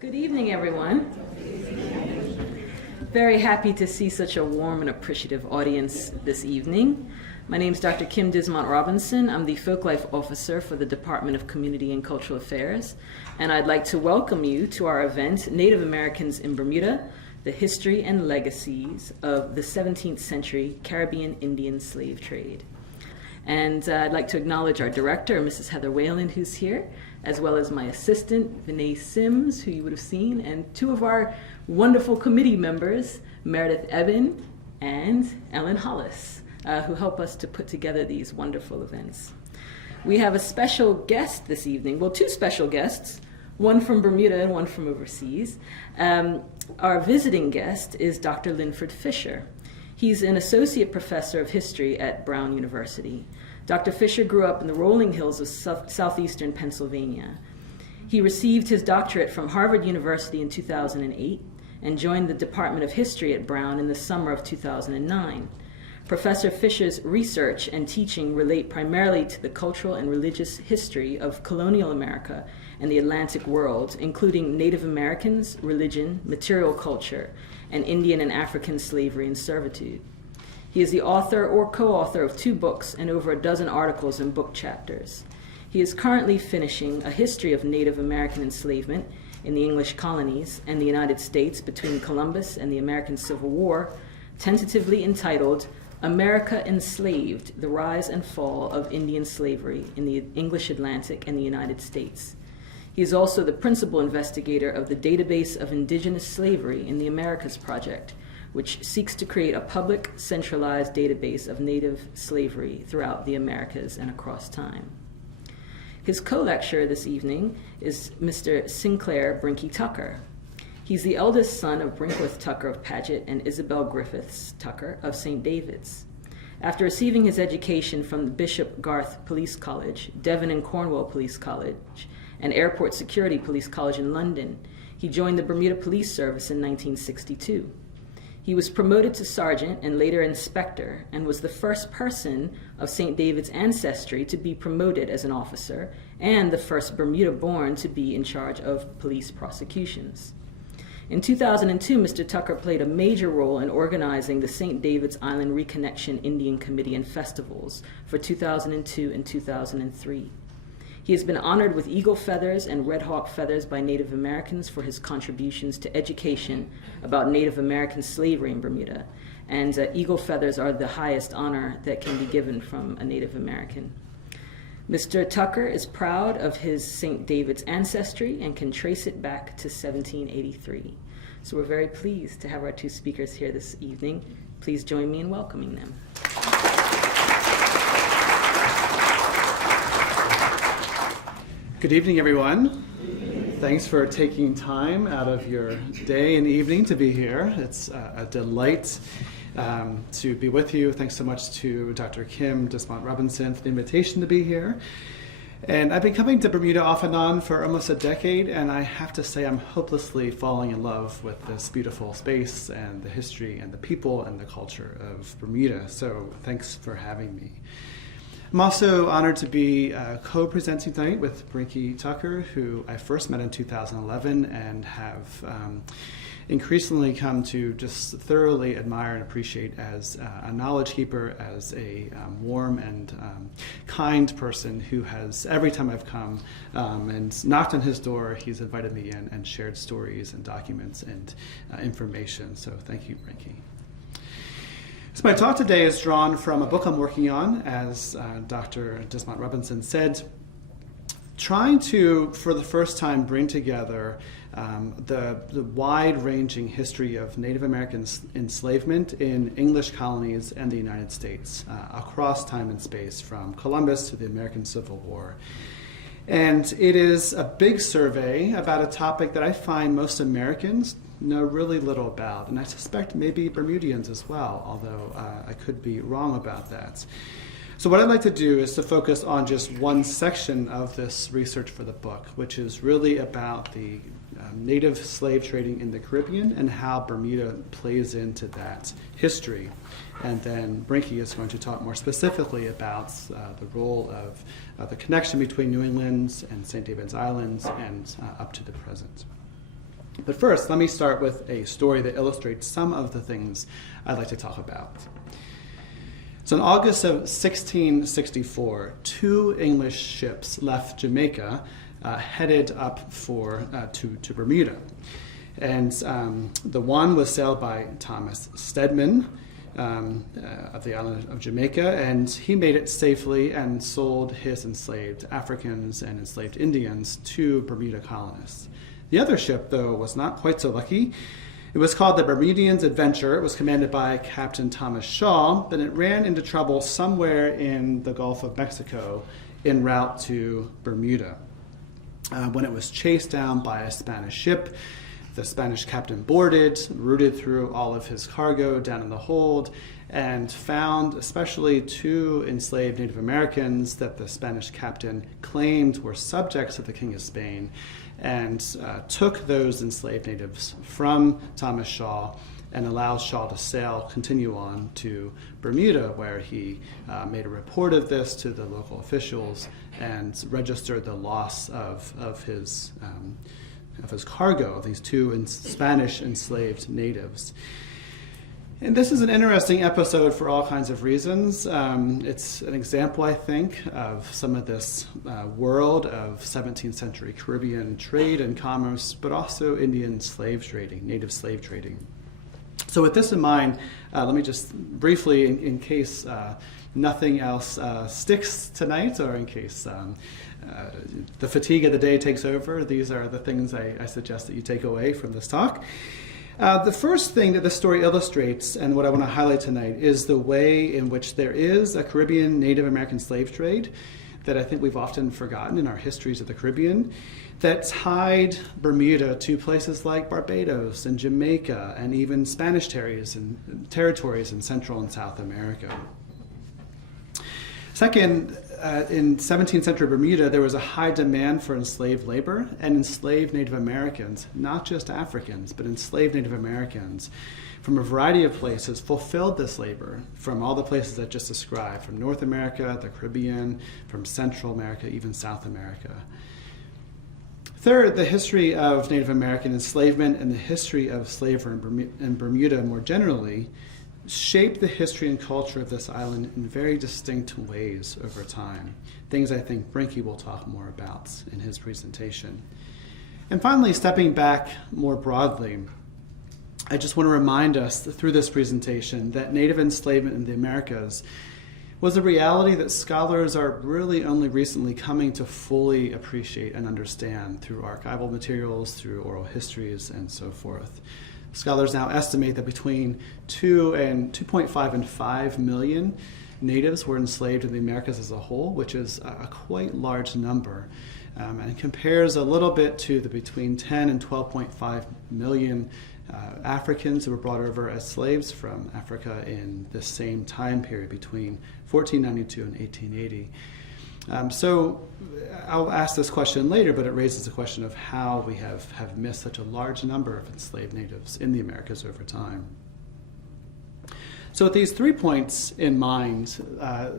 Good evening, everyone. Very happy to see such a warm and appreciative audience this evening. My name is Dr. Kim Dismont-Robinson. I'm the Folklife Officer for the Department of Community and Cultural Affairs, and I'd like to welcome you to our event, Native Americans in Bermuda, the History and Legacies of the 17th Century Caribbean Indian Slave Trade. And I'd like to acknowledge our director, Mrs. Heather Whalen, who's here, as well as my assistant, Vinay Sims, who you would have seen, and two of our wonderful committee members, Meredith Evan and Ellen Hollis, who help us to put together these wonderful events. We have a special guest this evening, well, two special guests, one from Bermuda and one from overseas. Our visiting guest is Dr. Linford Fisher. He's an associate professor of history at Brown University. Dr. Fisher grew up in the rolling hills of southeastern Pennsylvania. He received his doctorate from Harvard University in 2008 and joined the Department of History at Brown in the summer of 2009. Professor Fisher's research and teaching relate primarily to the cultural and religious history of colonial America and the Atlantic world, including Native Americans, religion, material culture, and Indian and African slavery and servitude. He is the author or co-author of 2 books and over a dozen articles and book chapters. He is currently finishing a history of Native American enslavement in the English colonies and the United States between Columbus and the American Civil War, tentatively entitled America Enslaved, The Rise and Fall of Indian Slavery in the English Atlantic and the United States. He is also the principal investigator of the Database of Indigenous Slavery in the Americas Project, which seeks to create a public, centralized database of Native slavery throughout the Americas and across time. His co-lecturer this evening is Mr. Sinclair Brinky Tucker. He's the eldest son of Brinkworth Tucker of Paget and Isabel Griffiths Tucker of St. David's. After receiving his education from the Bishop Garth Police College, Devon and Cornwall Police College, and Airport Security Police College in London, he joined the Bermuda Police Service in 1962. He was promoted to sergeant and later inspector and was the first person of St. David's ancestry to be promoted as an officer and the first Bermuda-born to be in charge of police prosecutions. In 2002, Mr. Tucker played a major role in organizing the St. David's Island Reconnection Indian Committee and festivals for 2002 and 2003. He has been honored with Eagle Feathers and Red Hawk Feathers by Native Americans for his contributions to education about Native American slavery in Bermuda. And Eagle Feathers are the highest honor that can be given from a Native American. Mr. Tucker is proud of his St. David's ancestry and can trace it back to 1783. So we're very pleased to have our 2 speakers here this evening. Please join me in welcoming them. Good evening, everyone. Thanks for taking time out of your day and evening to be here. It's a delight to be with you. Thanks so much to Dr. Kim Dismont-Robinson for the invitation to be here. And I've been coming to Bermuda off and on for almost a decade, and I have to say I'm hopelessly falling in love with this beautiful space and the history and the people and the culture of Bermuda. So thanks for having me. I'm also honored to be co-presenting tonight with Brinky Tucker, who I first met in 2011 and have increasingly come to just thoroughly admire and appreciate as a knowledge keeper, as a warm and kind person who has, every time I've come and knocked on his door, he's invited me in and shared stories and documents and information. So thank you, Brinky. So my talk today is drawn from a book I'm working on, as Dr. Dismont-Robinson said, trying to, for the first time, bring together the wide-ranging history of Native American enslavement in English colonies and the United States, across time and space, from Columbus to the American Civil War. And it is a big survey about a topic that I find most Americans know really little about, and I suspect maybe Bermudians as well, although I could be wrong about that. So what I'd like to do is to focus on just one section of this research for the book, which is really about the native slave trading in the Caribbean and how Bermuda plays into that history. And then Brinky is going to talk more specifically about the role of the connection between New England and St. David's Islands and up to the present. But first, let me start with a story that illustrates some of the things I'd like to talk about. So in August of 1664, 2 English ships left Jamaica, headed up to Bermuda. And the one was sailed by Thomas Stedman of the island of Jamaica, and he made it safely and sold his enslaved Africans and enslaved Indians to Bermuda colonists. The other ship, though, was not quite so lucky. It was called the Bermudian's Adventure. It was commanded by Captain Thomas Shaw, but it ran into trouble somewhere in the Gulf of Mexico en route to Bermuda. When it was chased down by a Spanish ship, the Spanish captain boarded, rooted through all of his cargo down in the hold, and found especially 2 enslaved Native Americans that the Spanish captain claimed were subjects of the King of Spain, and took those enslaved natives from Thomas Shaw and allowed Shaw to continue on to Bermuda, where he made a report of this to the local officials and registered the loss of his cargo, of these 2 Spanish enslaved natives. And this is an interesting episode for all kinds of reasons. It's an example, I think, of some of this world of 17th century Caribbean trade and commerce, but also Indian slave trading, native slave trading. So with this in mind, let me just briefly, in case nothing else sticks tonight, or in case the fatigue of the day takes over, these are the things I suggest that you take away from this talk. The first thing that this story illustrates, and what I want to highlight tonight, is the way in which there is a Caribbean Native American slave trade that I think we've often forgotten in our histories of the Caribbean, that tied Bermuda to places like Barbados and Jamaica and even Spanish territories in Central and South America. Second, in 17th century Bermuda, there was a high demand for enslaved labor, and enslaved Native Americans, not just Africans, but enslaved Native Americans from a variety of places fulfilled this labor from all the places I just described, from North America, the Caribbean, from Central America, even South America. Third, the history of Native American enslavement and the history of slavery in Bermuda more generally shaped the history and culture of this island in very distinct ways over time, things I think Brinky will talk more about in his presentation. And finally, stepping back more broadly, I just want to remind us through this presentation that Native enslavement in the Americas was a reality that scholars are really only recently coming to fully appreciate and understand through archival materials, through oral histories, and so forth. Scholars now estimate that between 2.5 and 5 million natives were enslaved in the Americas as a whole, which is a quite large number, and compares a little bit to the between 10 and 12.5 million Africans who were brought over as slaves from Africa in the same time period between 1492 and 1880. So I'll ask this question later, but it raises the question of how we have missed such a large number of enslaved natives in the Americas over time. So with these 3 points in mind,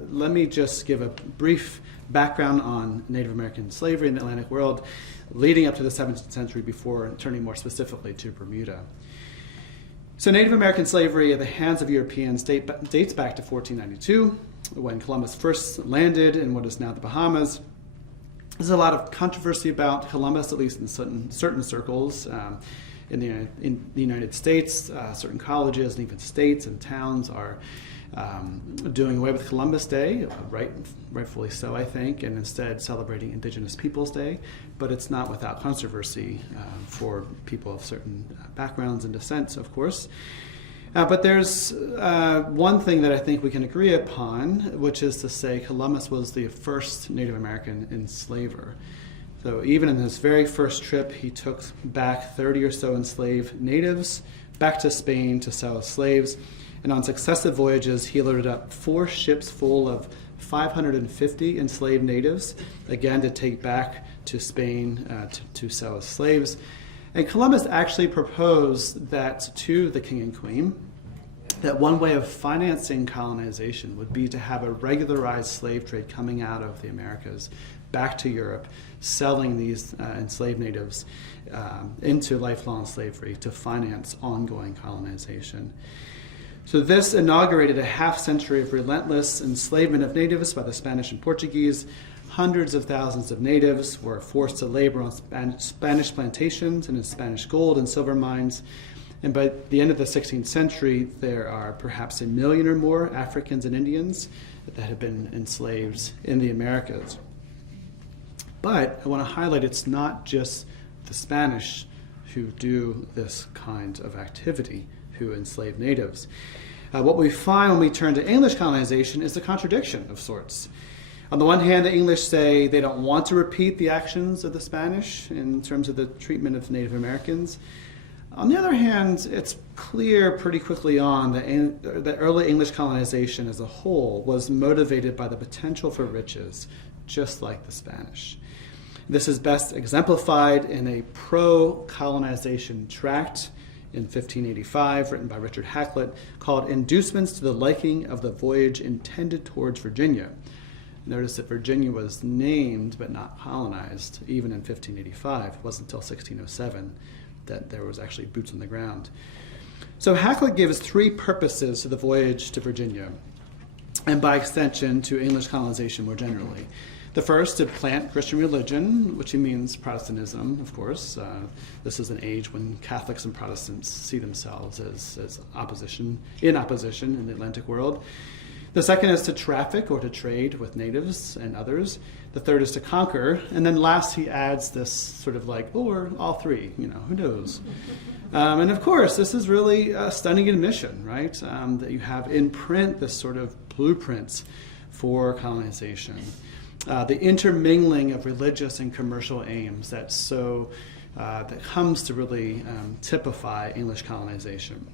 let me just give a brief background on Native American slavery in the Atlantic world leading up to the 17th century before turning more specifically to Bermuda. So Native American slavery at the hands of Europeans dates back to 1492, when Columbus first landed in what is now the Bahamas. There's a lot of controversy about Columbus, at least in certain circles in the United States. Certain colleges and even states and towns are doing away with Columbus Day, rightfully so, I think, and instead celebrating Indigenous Peoples Day. But it's not without controversy for people of certain backgrounds and descents, of course. But there's one thing that I think we can agree upon, which is to say Columbus was the first Native American enslaver. So even in his very first trip, he took back 30 or so enslaved natives back to Spain to sell as slaves. And on successive voyages, he loaded up 4 ships full of 550 enslaved natives, again to take back to Spain to sell as slaves. And Columbus actually proposed that to the king and queen, that one way of financing colonization would be to have a regularized slave trade coming out of the Americas back to Europe, selling these enslaved natives into lifelong slavery to finance ongoing colonization. So this inaugurated a half-century of relentless enslavement of natives by the Spanish and Portuguese. Hundreds of thousands of natives were forced to labor on Spanish plantations and in Spanish gold and silver mines. And by the end of the 16th century, there are perhaps 1 million or more Africans and Indians that have been enslaved in the Americas. But I want to highlight it's not just the Spanish who do this kind of activity, who enslave natives. What we find when we turn to English colonization is a contradiction of sorts. On the one hand, the English say they don't want to repeat the actions of the Spanish in terms of the treatment of Native Americans. On the other hand, it's clear pretty quickly on that early English colonization as a whole was motivated by the potential for riches, just like the Spanish. This is best exemplified in a pro-colonization tract in 1585, written by Richard Hakluyt, called Inducements to the Liking of the Voyage Intended Towards Virginia. Notice that Virginia was named but not colonized, even in 1585. It wasn't until 1607 that there was actually boots on the ground. So Hakluyt gives 3 purposes to the voyage to Virginia, and by extension to English colonization more generally. The first, to plant Christian religion, which he means Protestantism, of course. This is an age when Catholics and Protestants see themselves as in opposition in the Atlantic world. The second is to traffic or to trade with natives and others. The third is to conquer. And then last he adds this sort of like, or all 3, who knows? And of course, this is really a stunning admission, right? That you have in print this sort of blueprints for colonization. The intermingling of religious and commercial aims that comes to really typify English colonization.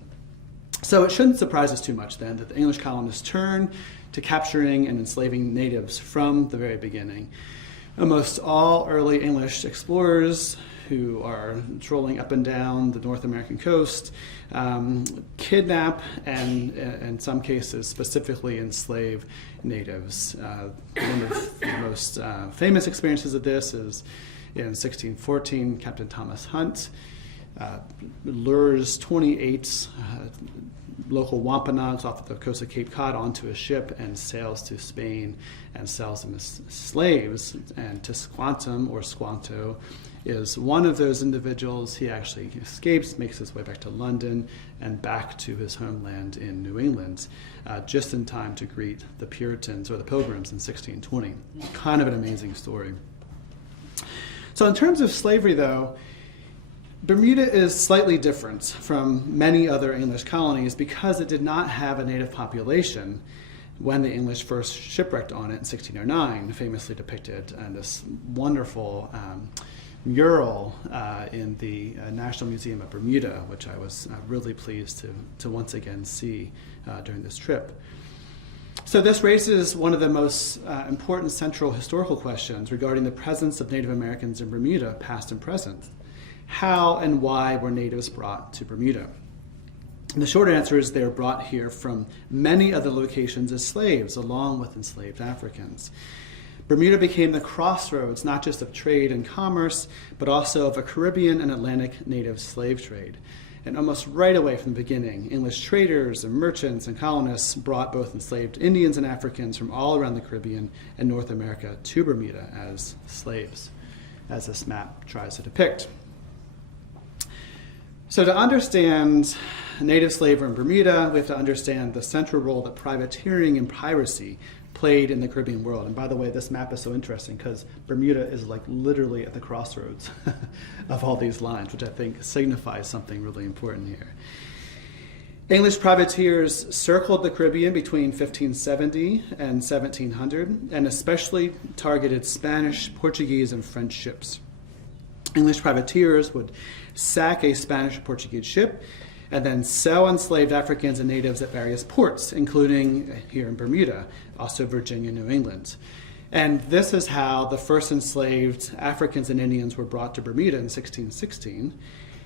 So it shouldn't surprise us too much then that the English colonists turn to capturing and enslaving natives from the very beginning. Almost all early English explorers who are trolling up and down the North American coast kidnap and, in some cases, specifically enslave natives. One of the most famous experiences of this is in 1614, Captain Thomas Hunt lures 28 local Wampanoags off the coast of Cape Cod onto a ship and sails to Spain and sells them as slaves. And Tisquantum, or Squanto, is one of those individuals. He actually escapes, makes his way back to London and back to his homeland in New England, just in time to greet the Puritans or the Pilgrims in 1620. Kind of an amazing story. So in terms of slavery, though, Bermuda is slightly different from many other English colonies because it did not have a native population when the English first shipwrecked on it in 1609, famously depicted in this wonderful mural in the National Museum of Bermuda, which I was really pleased to once again see during this trip. So this raises one of the most important central historical questions regarding the presence of Native Americans in Bermuda, past and present. How and why were natives brought to Bermuda? And the short answer is they were brought here from many other locations as slaves, along with enslaved Africans. Bermuda became the crossroads not just of trade and commerce, but also of a Caribbean and Atlantic native slave trade. And almost right away from the beginning, English traders and merchants and colonists brought both enslaved Indians and Africans from all around the Caribbean and North America to Bermuda as slaves, as this map tries to depict. So to understand native slavery in Bermuda, we have to understand the central role that privateering and piracy played in the Caribbean world. And by the way, this map is so interesting because Bermuda is like literally at the crossroads of all these lines, which I think signifies something really important here. English privateers circled the Caribbean between 1570 and 1700, and especially targeted Spanish, Portuguese, and French ships. English privateers would sack a Spanish or Portuguese ship and then sell enslaved Africans and natives at various ports, including here in Bermuda, also Virginia, New England. And this is how the first enslaved Africans and Indians were brought to Bermuda in 1616.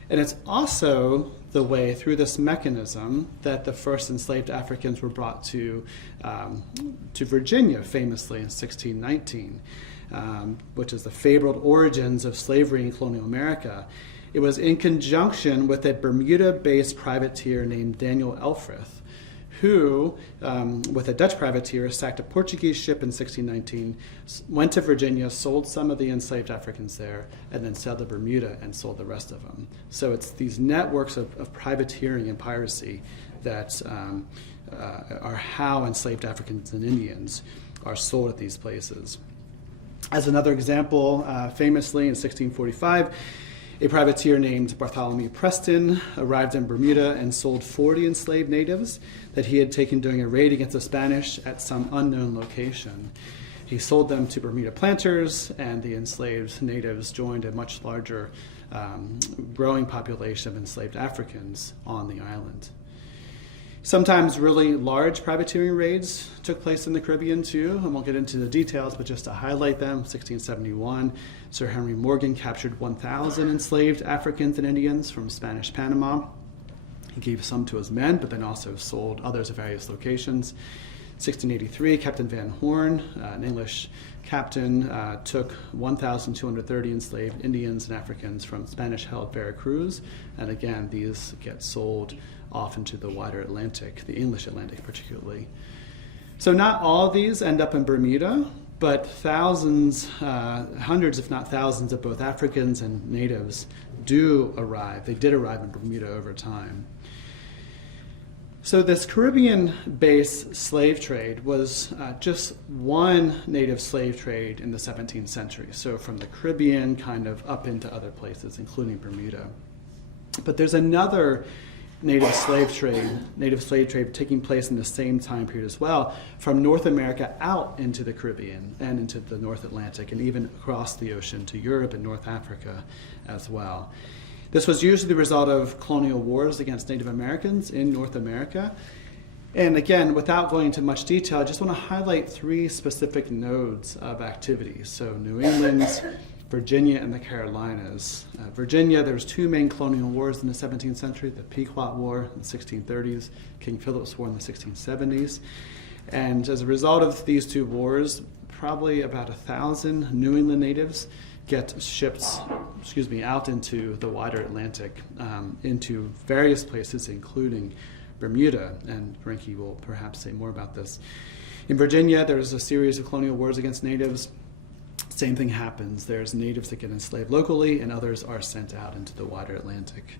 And it's also the way through this mechanism that the first enslaved Africans were brought to Virginia, famously in 1619. which is the fabled origins of slavery in colonial America, it was in conjunction with a Bermuda-based privateer named Daniel Elfrith, who, with a Dutch privateer, sacked a Portuguese ship in 1619, went to Virginia, sold some of the enslaved Africans there, and then sailed to Bermuda and sold the rest of them. So it's these networks of privateering and piracy that are how enslaved Africans and Indians are sold at these places. As another example, famously in 1645, a privateer named Bartholomew Preston arrived in Bermuda and sold 40 enslaved natives that he had taken during a raid against the Spanish at some unknown location. He sold them to Bermuda planters, and the enslaved natives joined a much larger growing population of enslaved Africans on the island. Sometimes really large privateering raids took place in the Caribbean too. I won't get into the details, but just to highlight them, 1671, Sir Henry Morgan captured 1,000 enslaved Africans and Indians from Spanish Panama. He gave some to his men, but then also sold others at various locations. 1683, Captain Van Horn, an English captain, took 1,230 enslaved Indians and Africans from Spanish-held Veracruz, and again, these get sold off into the wider Atlantic, the English Atlantic particularly. So not all of these end up in Bermuda, but thousands, hundreds if not thousands of both Africans and natives do arrive. They did arrive in Bermuda over time. So this Caribbean-based slave trade was just one native slave trade in the 17th century. So from the Caribbean kind of up into other places, including Bermuda. But there's another native slave trade taking place in the same time period as well, from North America out into the Caribbean and into the North Atlantic, and even across the ocean to Europe and North Africa as well. This was usually the result of colonial wars against Native Americans in North America. And again, without going into much detail, I just want to highlight three specific nodes of activity. So New England, Virginia, and the Carolinas. Virginia, there was two main colonial wars in the 17th century, the Pequot War in the 1630s, King Philip's War in the 1670s. And as a result of these two wars, probably about 1,000 New England natives get shipped out into the wider Atlantic, into various places, including Bermuda, and Brinky will perhaps say more about this. In Virginia, there's a series of colonial wars against natives. Same thing happens. There's natives that get enslaved locally, and others are sent out into the wider Atlantic.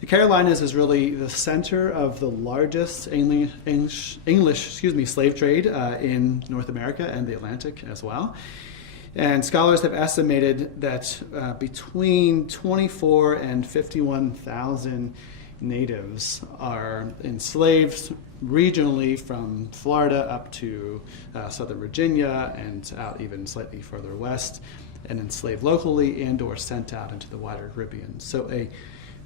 The Carolinas is really the center of the largest English slave trade in North America and the Atlantic as well. And scholars have estimated that between 24 and 51,000 natives are enslaved regionally from Florida up to southern Virginia and out even slightly further west, and enslaved locally and or sent out into the wider Caribbean. So a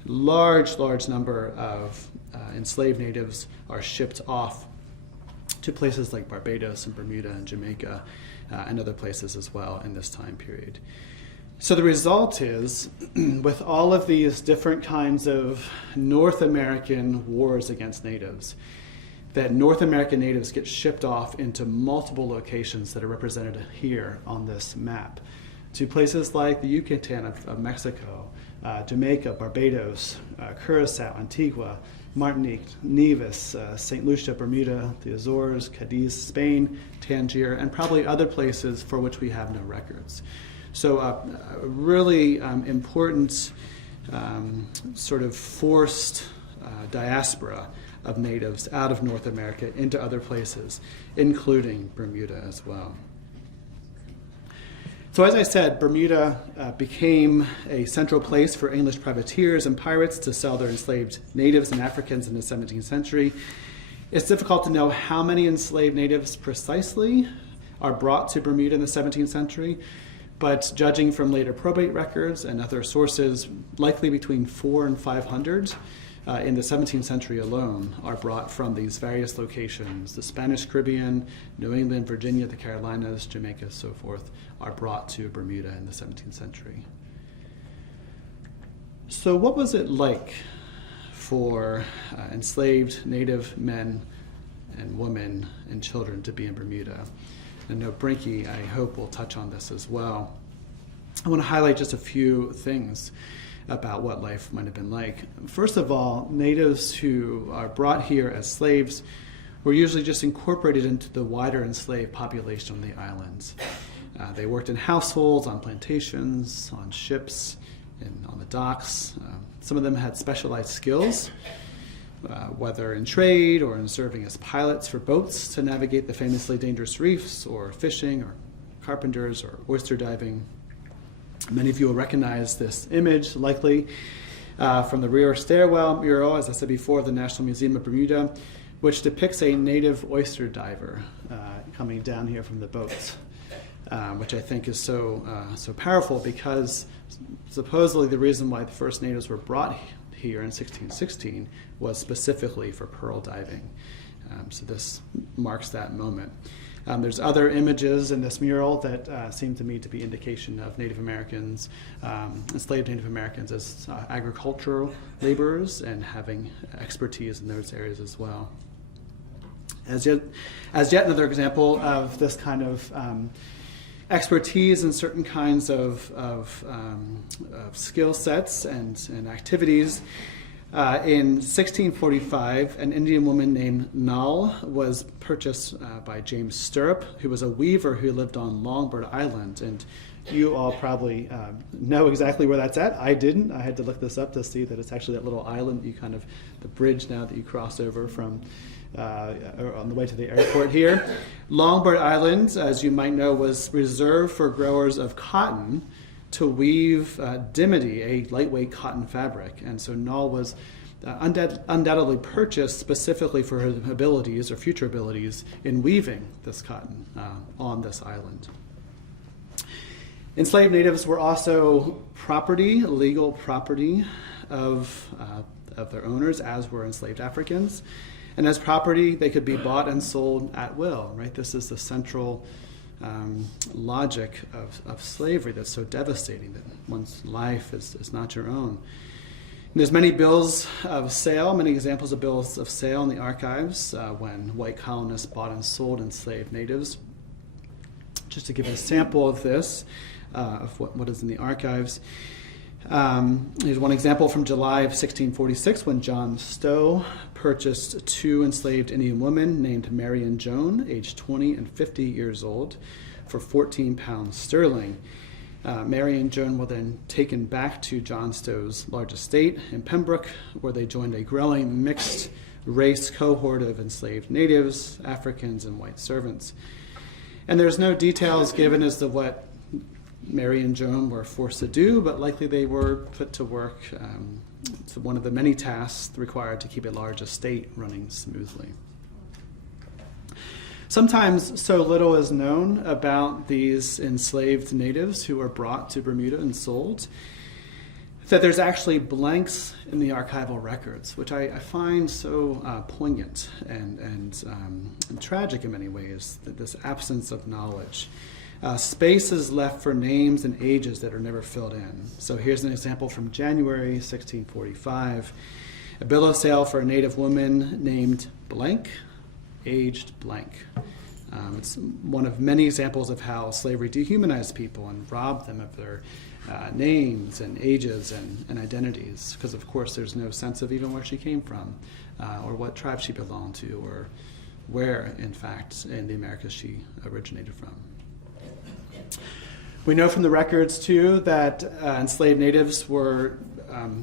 large number of enslaved natives are shipped off to places like Barbados and Bermuda and Jamaica and other places as well in this time period. So the result is, with all of these different kinds of North American wars against natives, that North American natives get shipped off into multiple locations that are represented here on this map, to places like the Yucatan of Mexico, Jamaica, Barbados, Curacao, Antigua, Martinique, Nevis, St. Lucia, Bermuda, the Azores, Cadiz, Spain, Tangier, and probably other places for which we have no records. So a really important sort of forced diaspora of natives out of North America into other places, including Bermuda as well. So as I said, Bermuda became a central place for English privateers and pirates to sell their enslaved natives and Africans in the 17th century. It's difficult to know how many enslaved natives precisely are brought to Bermuda in the 17th century, but judging from later probate records and other sources, likely between 400 and 500 in the 17th century alone are brought from these various locations. The Spanish Caribbean, New England, Virginia, the Carolinas, Jamaica, so forth, are brought to Bermuda in the 17th century. So what was it like for enslaved native men and women and children to be in Bermuda? I know Brinky, I hope, will touch on this as well. I want to highlight just a few things about what life might have been like. First of all, natives who are brought here as slaves were usually just incorporated into the wider enslaved population on the islands. They worked in households, on plantations, on ships, and on the docks. Some of them had specialized skills, whether in trade or in serving as pilots for boats to navigate the famously dangerous reefs, or fishing, or carpenters, or oyster diving. Many of you will recognize this image, likely, from the rear stairwell mural, as I said before, of the National Museum of Bermuda, which depicts a native oyster diver coming down here from the boats, which I think is so powerful, because supposedly the reason why the first natives were brought here in 1616 was specifically for pearl diving. So this marks that moment. There's other images in this mural that seem to me to be indication of Native Americans, enslaved Native Americans as agricultural laborers and having expertise in those areas as well. As yet another example of this kind of expertise in certain kinds of skill sets and activities. In 1645, an Indian woman named Nall was purchased by James Stirrup, who was a weaver who lived on Longboard Island. And you all probably know exactly where that's at. I didn't. I had to look this up to see that it's actually that little island, the bridge now that you cross over from on the way to the airport here. Longboard Island, as you might know, was reserved for growers of cotton to weave dimity, a lightweight cotton fabric. And so Nall was undoubtedly purchased specifically for her abilities or future abilities in weaving this cotton on this island. Enslaved natives were also legal property of their owners, as were enslaved Africans. And as property, they could be bought and sold at will, right? This is the central logic of slavery that's so devastating, that one's life is not your own. And there's many bills of sale, many examples of bills of sale in the archives when white colonists bought and sold enslaved natives. Just to give a sample of this, of what is in the archives. Here's one example from July of 1646, when John Stowe purchased two enslaved Indian women named Mary and Joan, aged 20 and 50 years old, for 14 pounds sterling. Mary and Joan were then taken back to John Stowe's large estate in Pembroke, where they joined a growing mixed race cohort of enslaved natives, Africans, and white servants. And there's no details given as to what Mary and Joan were forced to do, but likely they were put to work. It's one of the many tasks required to keep a large estate running smoothly. Sometimes so little is known about these enslaved natives who were brought to Bermuda and sold that there's actually blanks in the archival records, which I find so poignant and tragic in many ways, that this absence of knowledge. Space is left for names and ages that are never filled in. So here's an example from January 1645. A bill of sale for a native woman named blank, aged blank. It's one of many examples of how slavery dehumanized people and robbed them of their names and ages and identities, because of course there's no sense of even where she came from or what tribe she belonged to or where, in fact, in the Americas she originated from. We know from the records, too, that enslaved natives were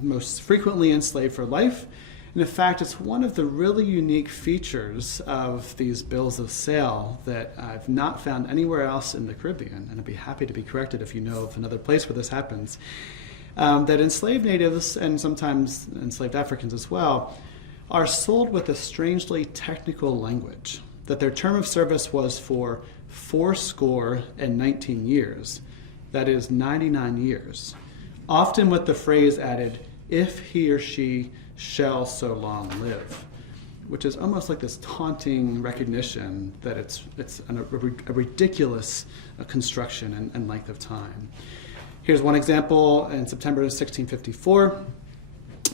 most frequently enslaved for life. And in fact, it's one of the really unique features of these bills of sale that I've not found anywhere else in the Caribbean, and I'd be happy to be corrected if you know of another place where this happens, that enslaved natives, and sometimes enslaved Africans as well, are sold with a strangely technical language, that their term of service was for 419 years, that is 99 years, often with the phrase added, if he or she shall so long live, which is almost like this taunting recognition that it's a ridiculous construction and length of time. Here's one example. In September 1654,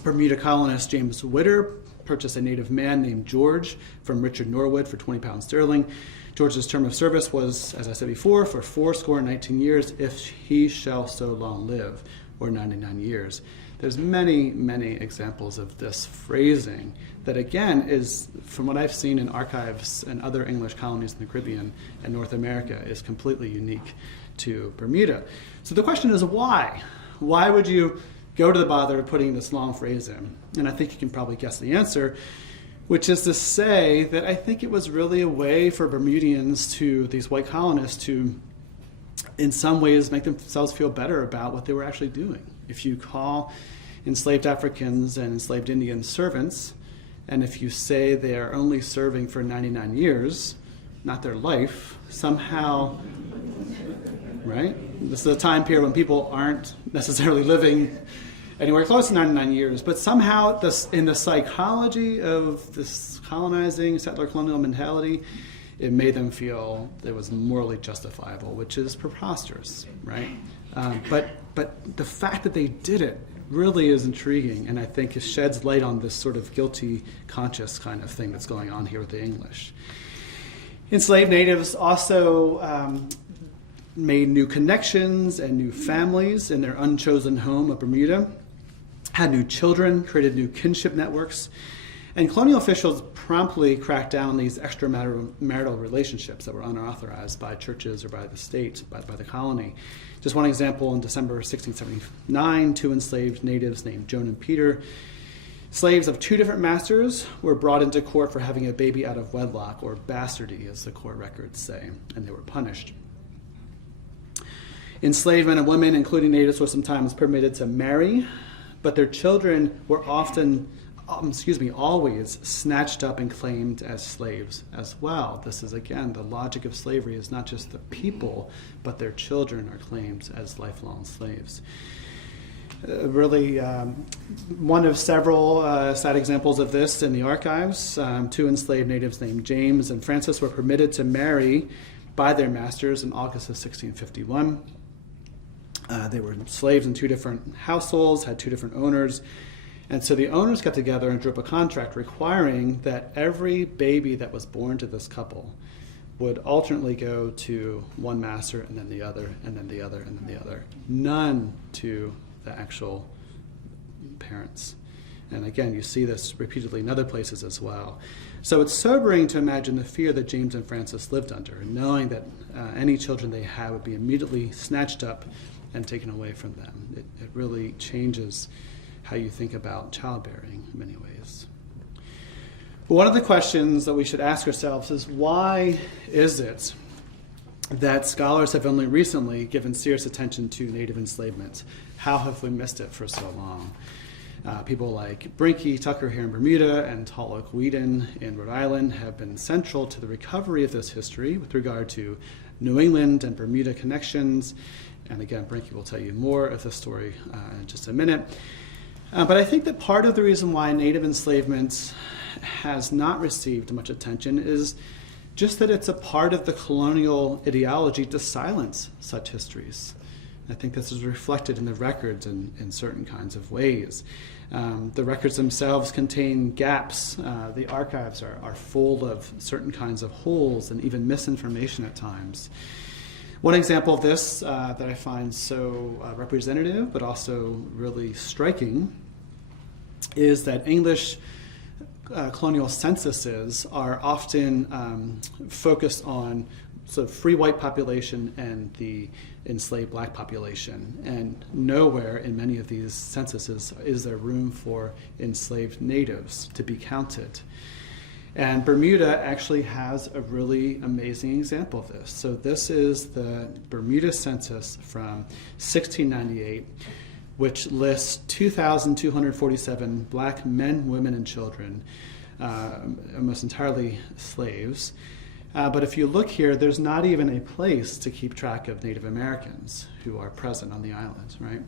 Bermuda colonist James Whitter purchased a native man named George from Richard Norwood for 20 pounds sterling. George's term of service was, as I said before, for 19 years, if he shall so long live, or 99 years. There's many, many examples of this phrasing that, again, is, from what I've seen in archives and other English colonies in the Caribbean and North America, is completely unique to Bermuda. So the question is, why? Why would you go to the bother of putting this long phrase in? And I think you can probably guess the answer, which is to say that I think it was really a way for Bermudians to, these white colonists, to in some ways make themselves feel better about what they were actually doing. If you call enslaved Africans and enslaved Indians servants, and if you say they are only serving for 99 years, not their life, somehow, right? This is a time period when people aren't necessarily living anywhere close to 99 years, but somehow in the psychology of this colonizing, settler colonial mentality, it made them feel it was morally justifiable, which is preposterous, right? But the fact that they did it really is intriguing, and I think it sheds light on this sort of guilty conscience kind of thing that's going on here with the English. Enslaved natives also made new connections and new families in their unchosen home of Bermuda, had new children, created new kinship networks, and colonial officials promptly cracked down on these extramarital relationships that were unauthorized by churches or by the state, by the colony. Just one example, in December 1679, 2 enslaved natives named Joan and Peter, slaves of 2 different masters, were brought into court for having a baby out of wedlock, or bastardy, as the court records say, and they were punished. Enslaved men and women, including natives, were sometimes permitted to marry, but their children were always snatched up and claimed as slaves as well. This is, again, the logic of slavery is not just the people, but their children are claimed as lifelong slaves. Really, one of several sad examples of this in the archives. 2 enslaved natives named James and Francis were permitted to marry by their masters in August of 1651. They were slaves in 2 different households, had 2 different owners. And so the owners got together and drew up a contract requiring that every baby that was born to this couple would alternately go to one master and then the other, and then the other, and then the other. None to the actual parents. And again, you see this repeatedly in other places as well. So it's sobering to imagine the fear that James and Francis lived under, knowing that any children they had would be immediately snatched up and taken away from them. It really changes how you think about childbearing in many ways. But one of the questions that we should ask ourselves is, why is it that scholars have only recently given serious attention to native enslavement? How have we missed it for so long? People like Brinky, Tucker here in Bermuda, and Tulloch Whedon in Rhode Island have been central to the recovery of this history with regard to New England and Bermuda connections. And again, Brinky will tell you more of the story in just a minute. But I think that part of the reason why native enslavement has not received much attention is just that it's a part of the colonial ideology to silence such histories. I think this is reflected in the records in certain kinds of ways. The records themselves contain gaps. The archives are full of certain kinds of holes and even misinformation at times. One example of this that I find so representative but also really striking is that English colonial censuses are often focused on sort of free white population and the enslaved black population. And nowhere in many of these censuses is there room for enslaved natives to be counted. And Bermuda actually has a really amazing example of this. So this is the Bermuda census from 1698, which lists 2,247 black men, women, and children, almost entirely slaves. But if you look here, there's not even a place to keep track of Native Americans who are present on the island, right?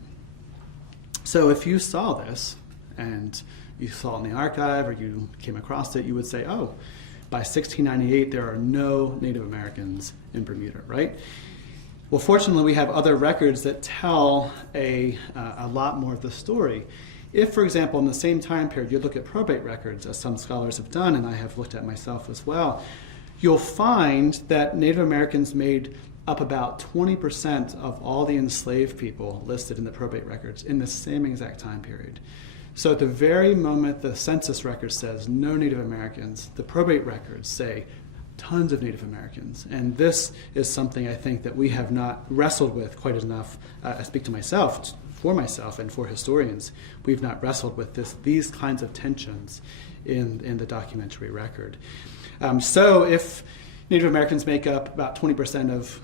So if you saw this, and you saw it in the archive, or you came across it, you would say, oh, by 1698, there are no Native Americans in Bermuda, right? Well, fortunately, we have other records that tell a lot more of the story. If, for example, in the same time period, you look at probate records, as some scholars have done, and I have looked at myself as well, you'll find that Native Americans made up about 20% of all the enslaved people listed in the probate records in the same exact time period. So at the very moment the census record says no Native Americans, the probate records say tons of Native Americans. And this is something I think that we have not wrestled with quite enough. I speak to myself, for myself and for historians. We've not wrestled with these kinds of tensions in the documentary record. So if Native Americans make up about 20% of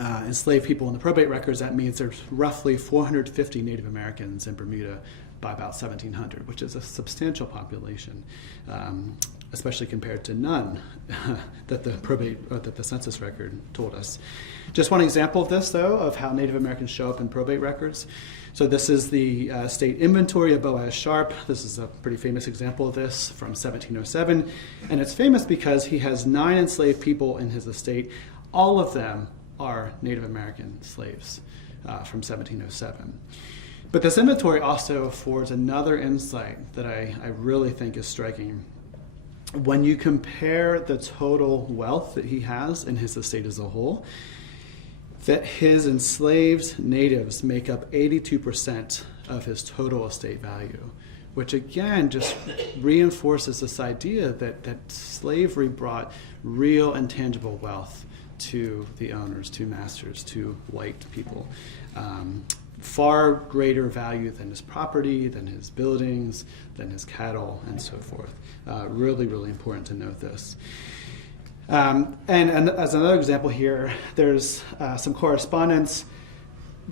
enslaved people in the probate records, that means there's roughly 450 Native Americans in Bermuda by about 1700, which is a substantial population, especially compared to none that the census record told us. Just one example of this, though, of how Native Americans show up in probate records. So this is the state inventory of Boaz Sharp. This is a pretty famous example of this from 1707. And it's famous because he has 9 enslaved people in his estate. All of them are Native American slaves from 1707. But this inventory also affords another insight that I really think is striking. When you compare the total wealth that he has in his estate as a whole, that his enslaved natives make up 82% of his total estate value, which again just reinforces this idea that slavery brought real and tangible wealth to the owners, to masters, to white people. Far greater value than his property, than his buildings, than his cattle, and so forth. Really, really important to note this. And as another example here, there's some correspondence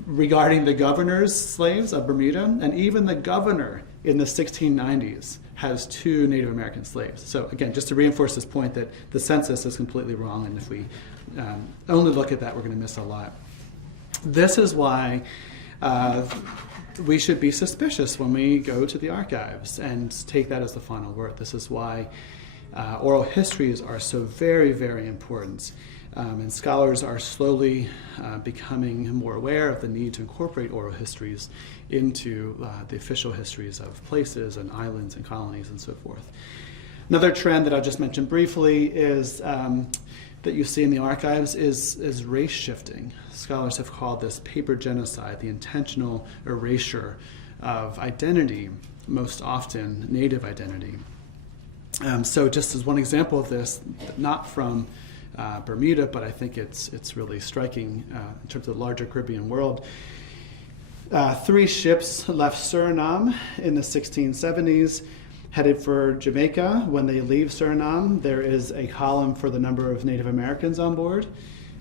regarding the governor's slaves of Bermuda, and even the governor in the 1690s has 2 Native American slaves. So again, just to reinforce this point that the census is completely wrong, and if we only look at that, we're going to miss a lot. This is why we should be suspicious when we go to the archives and take that as the final word. This is why oral histories are so very, very important. And scholars are slowly becoming more aware of the need to incorporate oral histories into the official histories of places and islands and colonies and so forth. Another trend that I'll just mention briefly is that you see in the archives is race shifting. Scholars have called this paper genocide, the intentional erasure of identity, most often Native identity. So just as one example of this, not from Bermuda, but I think it's really striking in terms of the larger Caribbean world. 3 ships left Suriname in the 1670s, headed for Jamaica. When they leave Suriname, there is a column for the number of Native Americans on board.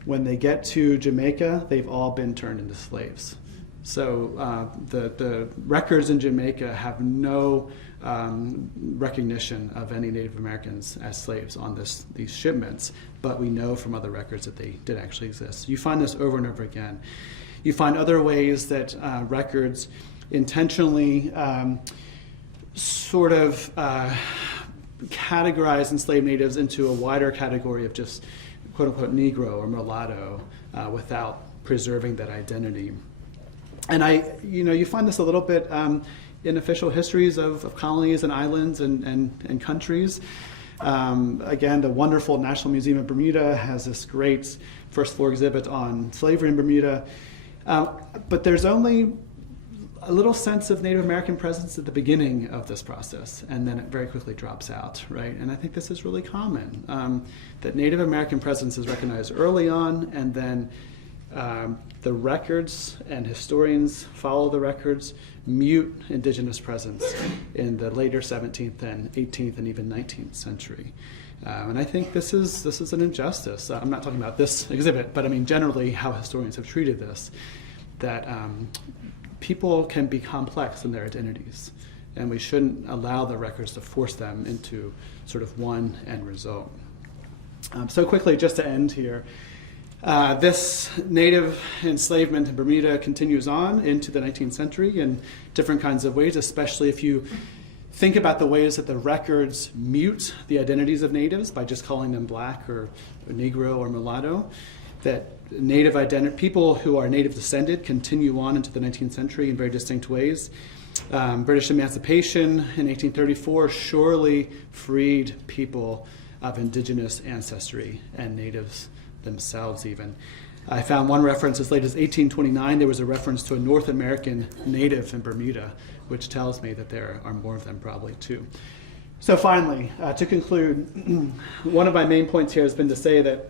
When they get to Jamaica, they've all been turned into slaves. So the records in Jamaica have no recognition of any Native Americans as slaves on these shipments, but we know from other records that they did actually exist. You find this over and over again. You find other ways that records intentionally sort of categorize enslaved natives into a wider category of just quote-unquote Negro or mulatto without preserving that identity. And you find this a little bit in official histories of colonies and islands and countries. Again, the wonderful National Museum of Bermuda has this great first floor exhibit on slavery in Bermuda. But there's only a little sense of Native American presence at the beginning of this process, and then it very quickly drops out, right? And I think this is really common, that Native American presence is recognized early on, and then the records and historians follow the records, mute indigenous presence in the later 17th and 18th and even 19th century. And I think this is an injustice. I'm not talking about this exhibit, but I mean generally how historians have treated this, that people can be complex in their identities, and we shouldn't allow the records to force them into sort of one end result. So quickly, just to end here, this native enslavement in Bermuda continues on into the 19th century in different kinds of ways, especially if you think about the ways that the records mute the identities of natives by just calling them black or Negro or mulatto, that native people who are native descended continue on into the 19th century in very distinct ways. British emancipation in 1834 surely freed people of indigenous ancestry and natives themselves even. I found one reference as late as 1829. There was a reference to a North American native in Bermuda, which tells me that there are more of them probably too. So finally, to conclude, one of my main points here has been to say that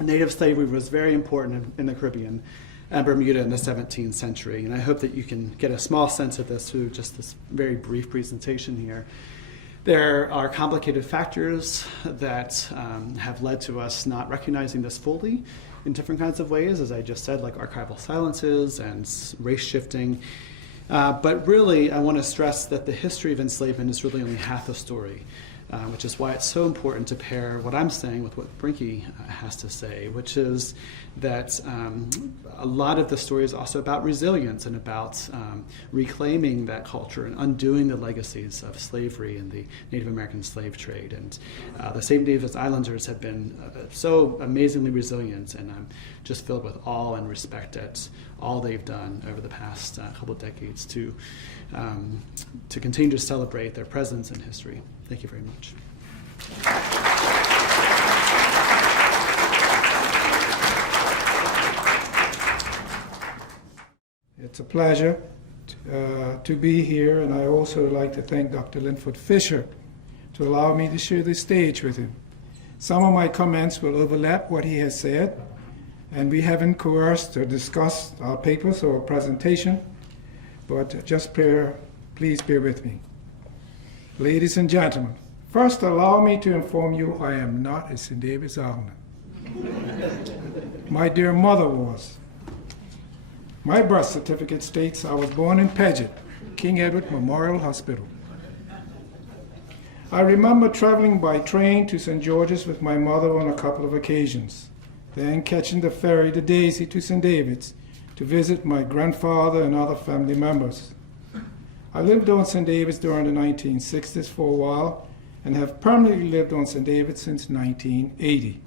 native slavery was very important in the Caribbean and Bermuda in the 17th century. And I hope that you can get a small sense of this through just this very brief presentation here. There are complicated factors that have led to us not recognizing this fully in different kinds of ways, as I just said, like archival silences and race shifting. But really, I want to stress that the history of enslavement is really only half the story, which is why it's so important to pair what I'm saying with what Brinky has to say, which is that a lot of the story is also about resilience and about reclaiming that culture and undoing the legacies of slavery and the Native American slave trade. And the St. David's Islanders have been so amazingly resilient, and I'm just filled with awe and respect at all they've done over the past couple of decades to continue to celebrate their presence in history. Thank you very much. It's a pleasure to be here, and I also would like to thank Dr. Linford Fisher to allow me to share the stage with him. Some of my comments will overlap what he has said, and we haven't coerced or discussed our papers or presentation, but just please bear with me. Ladies and gentlemen, first allow me to inform you I am not a St. David's Islander. My dear mother was. My birth certificate states I was born in Paget, King Edward Memorial Hospital. I remember traveling by train to St. George's with my mother on a couple of occasions, then catching the ferry to Daisy to St. David's to visit my grandfather and other family members. I lived on St. David's during the 1960s for a while and have permanently lived on St. David's since 1980.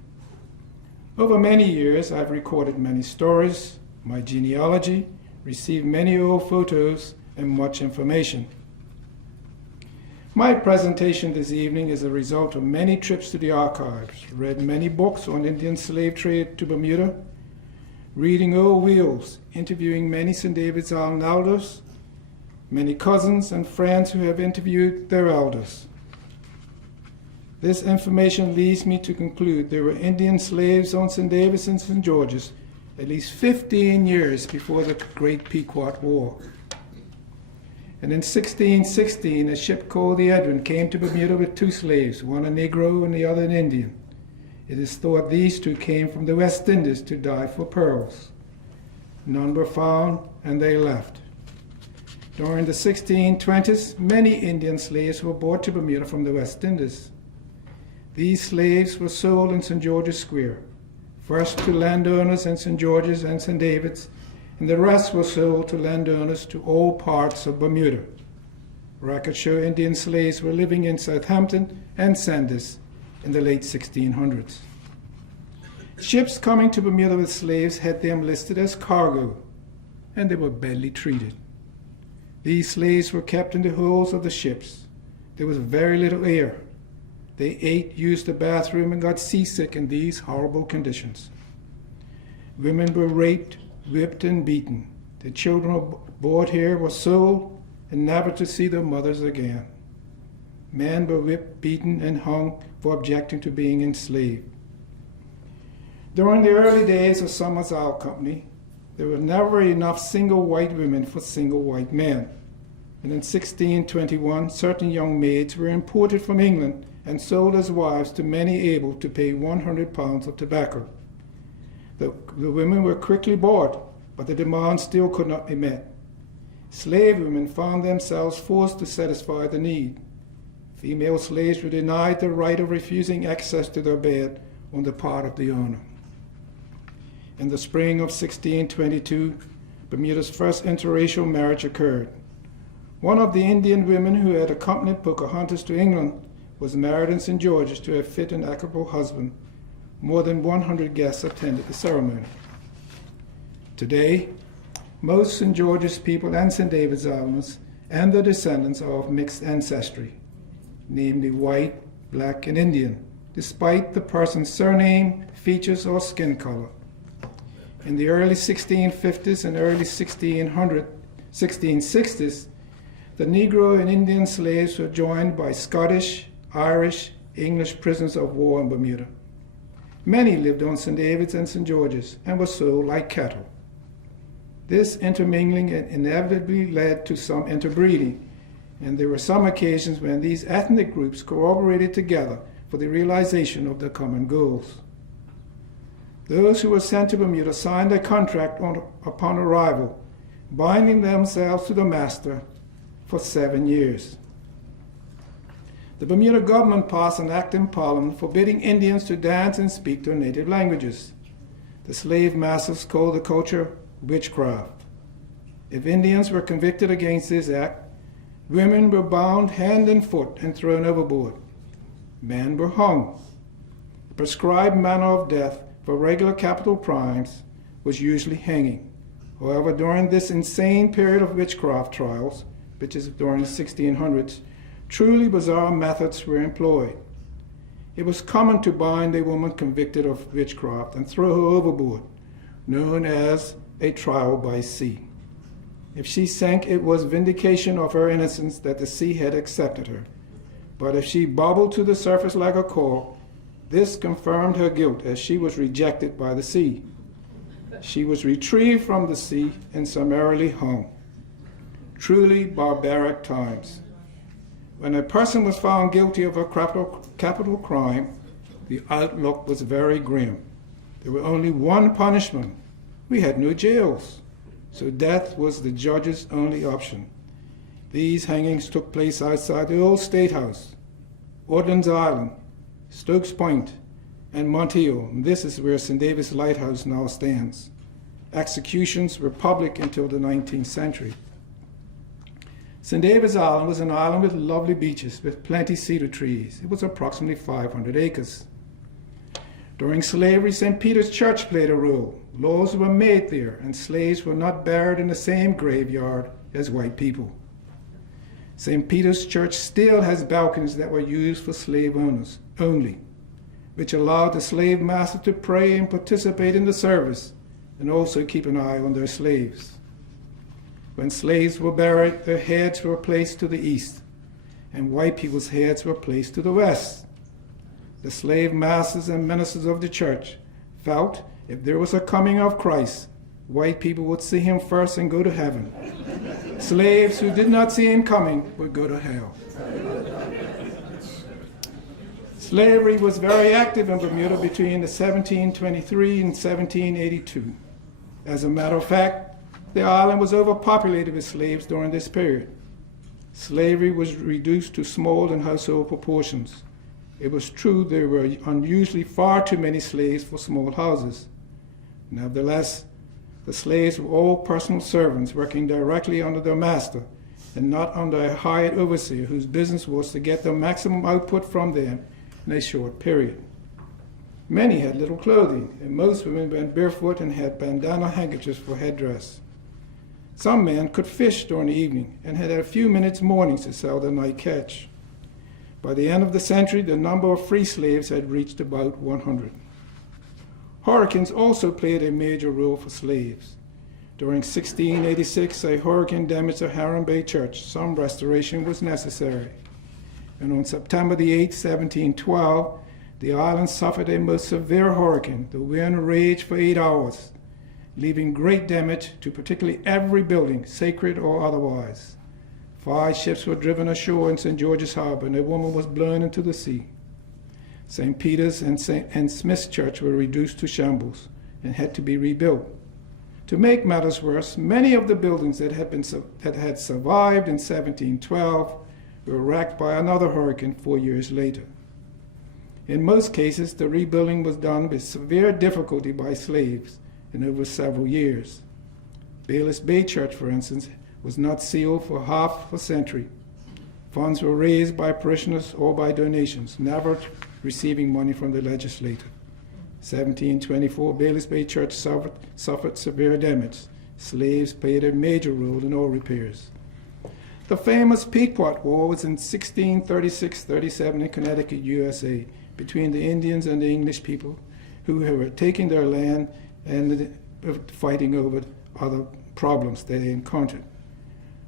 Over many years, I've recorded many stories, my genealogy, received many old photos, and much information. My presentation this evening is a result of many trips to the archives, read many books on Indian slave trade to Bermuda, reading old wills, interviewing many St. David's Island elders, many cousins and friends who have interviewed their elders. This information leads me to conclude there were Indian slaves on St. David's and St. George's at least 15 years before the Great Pequot War. And in 1616, a ship called the Edwin came to Bermuda with two slaves, one a Negro and the other an Indian. It is thought these two came from the West Indies to dive for pearls. None were found, and they left. During the 1620s, many Indian slaves were brought to Bermuda from the West Indies. These slaves were sold in St. George's Square, first to landowners in St. George's and St. David's, and the rest were sold to landowners to all parts of Bermuda. Records show Indian slaves were living in Southampton and Sandys in the late 1600s. Ships coming to Bermuda with slaves had them listed as cargo, and they were badly treated. These slaves were kept in the holds of the ships. There was very little air. They ate, used the bathroom, and got seasick in these horrible conditions. Women were raped, whipped, and beaten. The children brought here were sold and never to see their mothers again. Men were whipped, beaten, and hung for objecting to being enslaved. During the early days of Summers Owl Company, there were never enough single white women for single white men. And in 1621, certain young maids were imported from England and sold as wives to many able to pay 100 pounds of tobacco. The women were quickly bought, but the demand still could not be met. Slave women found themselves forced to satisfy the need. Female slaves were denied the right of refusing access to their bed on the part of the owner. In the spring of 1622, Bermuda's first interracial marriage occurred. One of the Indian women who had accompanied Pocahontas to England was married in St. George's to a fit and equitable husband. More than 100 guests attended the ceremony. Today, most St. George's people and St. David's Islanders and the descendants of mixed ancestry, namely white, black, and Indian, despite the person's surname, features, or skin color. In the early 1650s and early 1660s, the Negro and Indian slaves were joined by Scottish, Irish, English prisoners of war in Bermuda. Many lived on St. David's and St. George's and were sold like cattle. This intermingling inevitably led to some interbreeding, and there were some occasions when these ethnic groups cooperated together for the realization of their common goals. Those who were sent to Bermuda signed a contract upon arrival, binding themselves to the master for 7 years. The Bermuda government passed an act in Parliament forbidding Indians to dance and speak their native languages. The slave masters called the culture witchcraft. If Indians were convicted against this act, women were bound hand and foot and thrown overboard. Men were hung. The prescribed manner of death for regular capital crimes was usually hanging. However, during this insane period of witchcraft trials, which is during the 1600s, truly bizarre methods were employed. It was common to bind a woman convicted of witchcraft and throw her overboard, known as a trial by sea. If she sank, it was vindication of her innocence that the sea had accepted her. But if she bubbled to the surface like a cork, this confirmed her guilt, as she was rejected by the sea. She was retrieved from the sea and summarily hung. Truly barbaric times. When a person was found guilty of a capital crime, the outlook was very grim. There were only one punishment. We had no jails, so death was the judge's only option. These hangings took place outside the old State House, Ordland's Island, Stokes Point, and Monteil. This is where St. David's Lighthouse now stands. Executions were public until the 19th century. St. David's Island was an island with lovely beaches with plenty cedar trees. It was approximately 500 acres. During slavery, St. Peter's Church played a role. Laws were made there, and slaves were not buried in the same graveyard as white people. St. Peter's Church still has balconies that were used for slave owners only, which allowed the slave master to pray and participate in the service, and also keep an eye on their slaves. When slaves were buried, their heads were placed to the east, and white people's heads were placed to the west. The slave masters and ministers of the church felt if there was a coming of Christ, white people would see him first and go to heaven. Slaves who did not see him coming would go to hell. Slavery was very active in Bermuda between 1723 and 1782. As a matter of fact, the island was overpopulated with slaves during this period. Slavery was reduced to small and household proportions. It was true there were unusually far too many slaves for small houses. Nevertheless, the slaves were all personal servants working directly under their master and not under a hired overseer whose business was to get the maximum output from them in a short period. Many had little clothing, and most women went barefoot and had bandana handkerchiefs for headdress. Some men could fish during the evening and had a few minutes mornings to sell their night catch. By the end of the century, the number of free slaves had reached about 100. Hurricanes also played a major role for slaves. During 1686, a hurricane damaged the Heron Bay Church. Some restoration was necessary. And on September the 8th, 1712, the island suffered a most severe hurricane. The wind raged for 8 hours, leaving great damage to particularly every building, sacred or otherwise. 5 ships were driven ashore in St. George's Harbor, and a woman was blown into the sea. St. Peter's and Smith's Church were reduced to shambles and had to be rebuilt. To make matters worse, many of the buildings that had survived in 1712 were wrecked by another hurricane 4 years later. In most cases, the rebuilding was done with severe difficulty by slaves and over several years. Bayless Bay Church, for instance, was not sealed for half a century. Funds were raised by parishioners or by donations, never receiving money from the legislature. 1724, Bayless Bay Church suffered severe damage. Slaves played a major role in all repairs. The famous Pequot War was in 1636-37 in Connecticut, USA, between the Indians and the English people who were taking their land and fighting over other problems they encountered.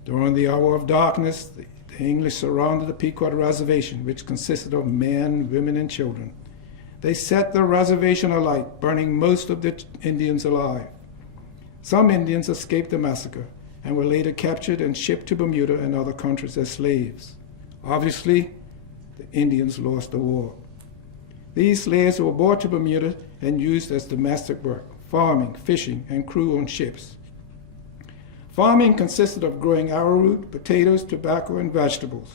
During the hour of darkness, the English surrounded the Pequot Reservation, which consisted of men, women, and children. They set the reservation alight, burning most of the Indians alive. Some Indians escaped the massacre and were later captured and shipped to Bermuda and other countries as slaves. Obviously, the Indians lost the war. These slaves were brought to Bermuda and used as domestic work, farming, fishing, and crew on ships. Farming consisted of growing arrowroot, potatoes, tobacco, and vegetables.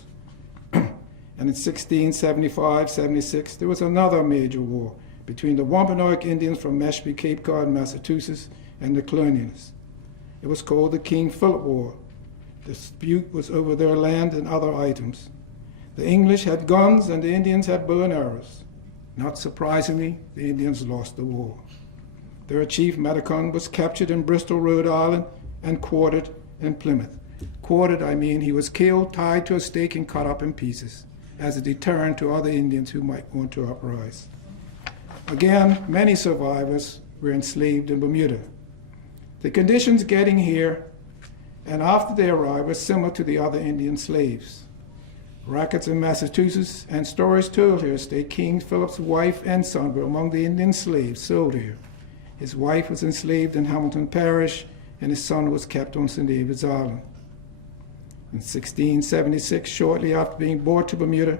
And in 1675-76, there was another major war between the Wampanoag Indians from Mashpee, Cape Cod, Massachusetts, and the Colonials. It was called the King Philip War. The dispute was over their land and other items. The English had guns and the Indians had bow and arrows. Not surprisingly, the Indians lost the war. Their chief, Matacon, was captured in Bristol, Rhode Island, and quartered in Plymouth. Quartered, I mean he was killed, tied to a stake, and cut up in pieces as a deterrent to other Indians who might want to uprise. Again, many survivors were enslaved in Bermuda. The conditions getting here and after they arrived were similar to the other Indian slaves. Records in Massachusetts and stories told here state King Philip's wife and son were among the Indian slaves sold here. His wife was enslaved in Hamilton Parish, and his son was kept on St. David's Island. In 1676, shortly after being brought to Bermuda,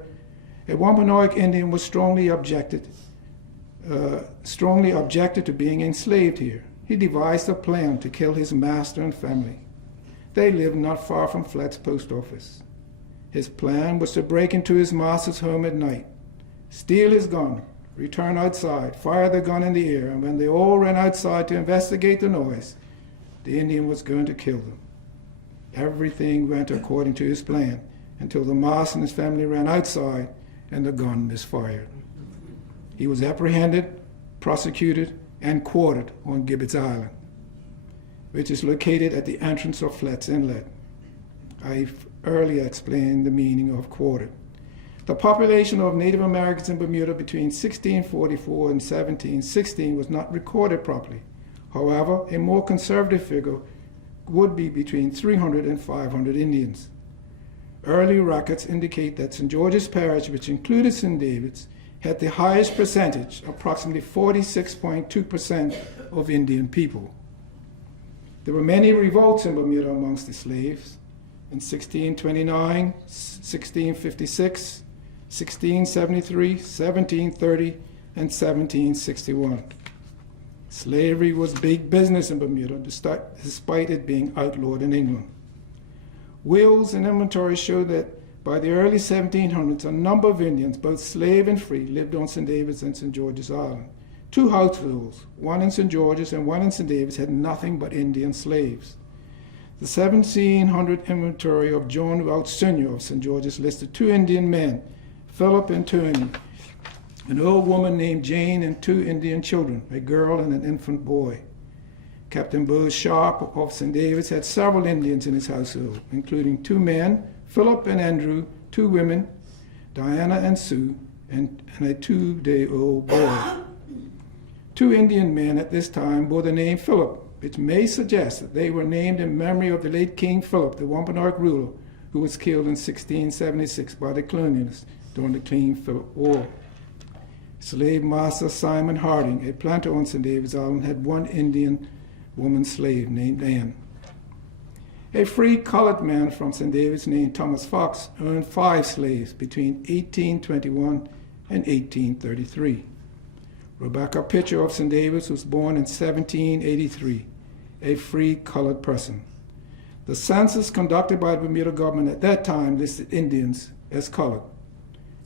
a Wampanoag Indian was strongly objected to being enslaved here. He devised a plan to kill his master and family. They lived not far from Flett's post office. His plan was to break into his master's home at night, steal his gun, return outside, fire the gun in the air, and when they all ran outside to investigate the noise, the Indian was going to kill them. Everything went according to his plan until the master and his family ran outside and the gun misfired. He was apprehended, prosecuted, and quartered on Gibbet's Island, which is located at the entrance of Flett's Inlet. I've earlier explained the meaning of quartered. The population of Native Americans in Bermuda between 1644 and 1716 was not recorded properly. However, a more conservative figure would be between 300 and 500 Indians. Early records indicate that St. George's Parish, which included St. David's, had the highest percentage, approximately 46.2% of Indian people. There were many revolts in Bermuda amongst the slaves. In 1629, 1656, 1673, 1730, and 1761. Slavery was big business in Bermuda, despite it being outlawed in England. Wills and inventories show that by the early 1700s, a number of Indians, both slave and free, lived on St. David's and St. George's Island. Two households, one in St. George's and one in St. David's, had nothing but Indian slaves. The 1700 inventory of John Welch Sr. of St. George's listed two Indian men, Philip and Tony, an old woman named Jane, and two Indian children, a girl and an infant boy. Captain Bose Sharp of St. David's had several Indians in his household, including two men, Philip and Andrew, two women, Diana and Sue, and a 2-day-old boy. Two Indian men at this time bore the name Philip, which may suggest that they were named in memory of the late King Philip, the Wampanoag ruler, who was killed in 1676 by the Colonials during the King Philip War. Slave master Simon Harding, a planter on St. David's Island, had one Indian woman slave named Anne. A free colored man from St. David's named Thomas Fox owned 5 slaves between 1821 and 1833. Rebecca Pitcher of St. David's was born in 1783, a free colored person. The census conducted by the Bermuda government at that time listed Indians as colored.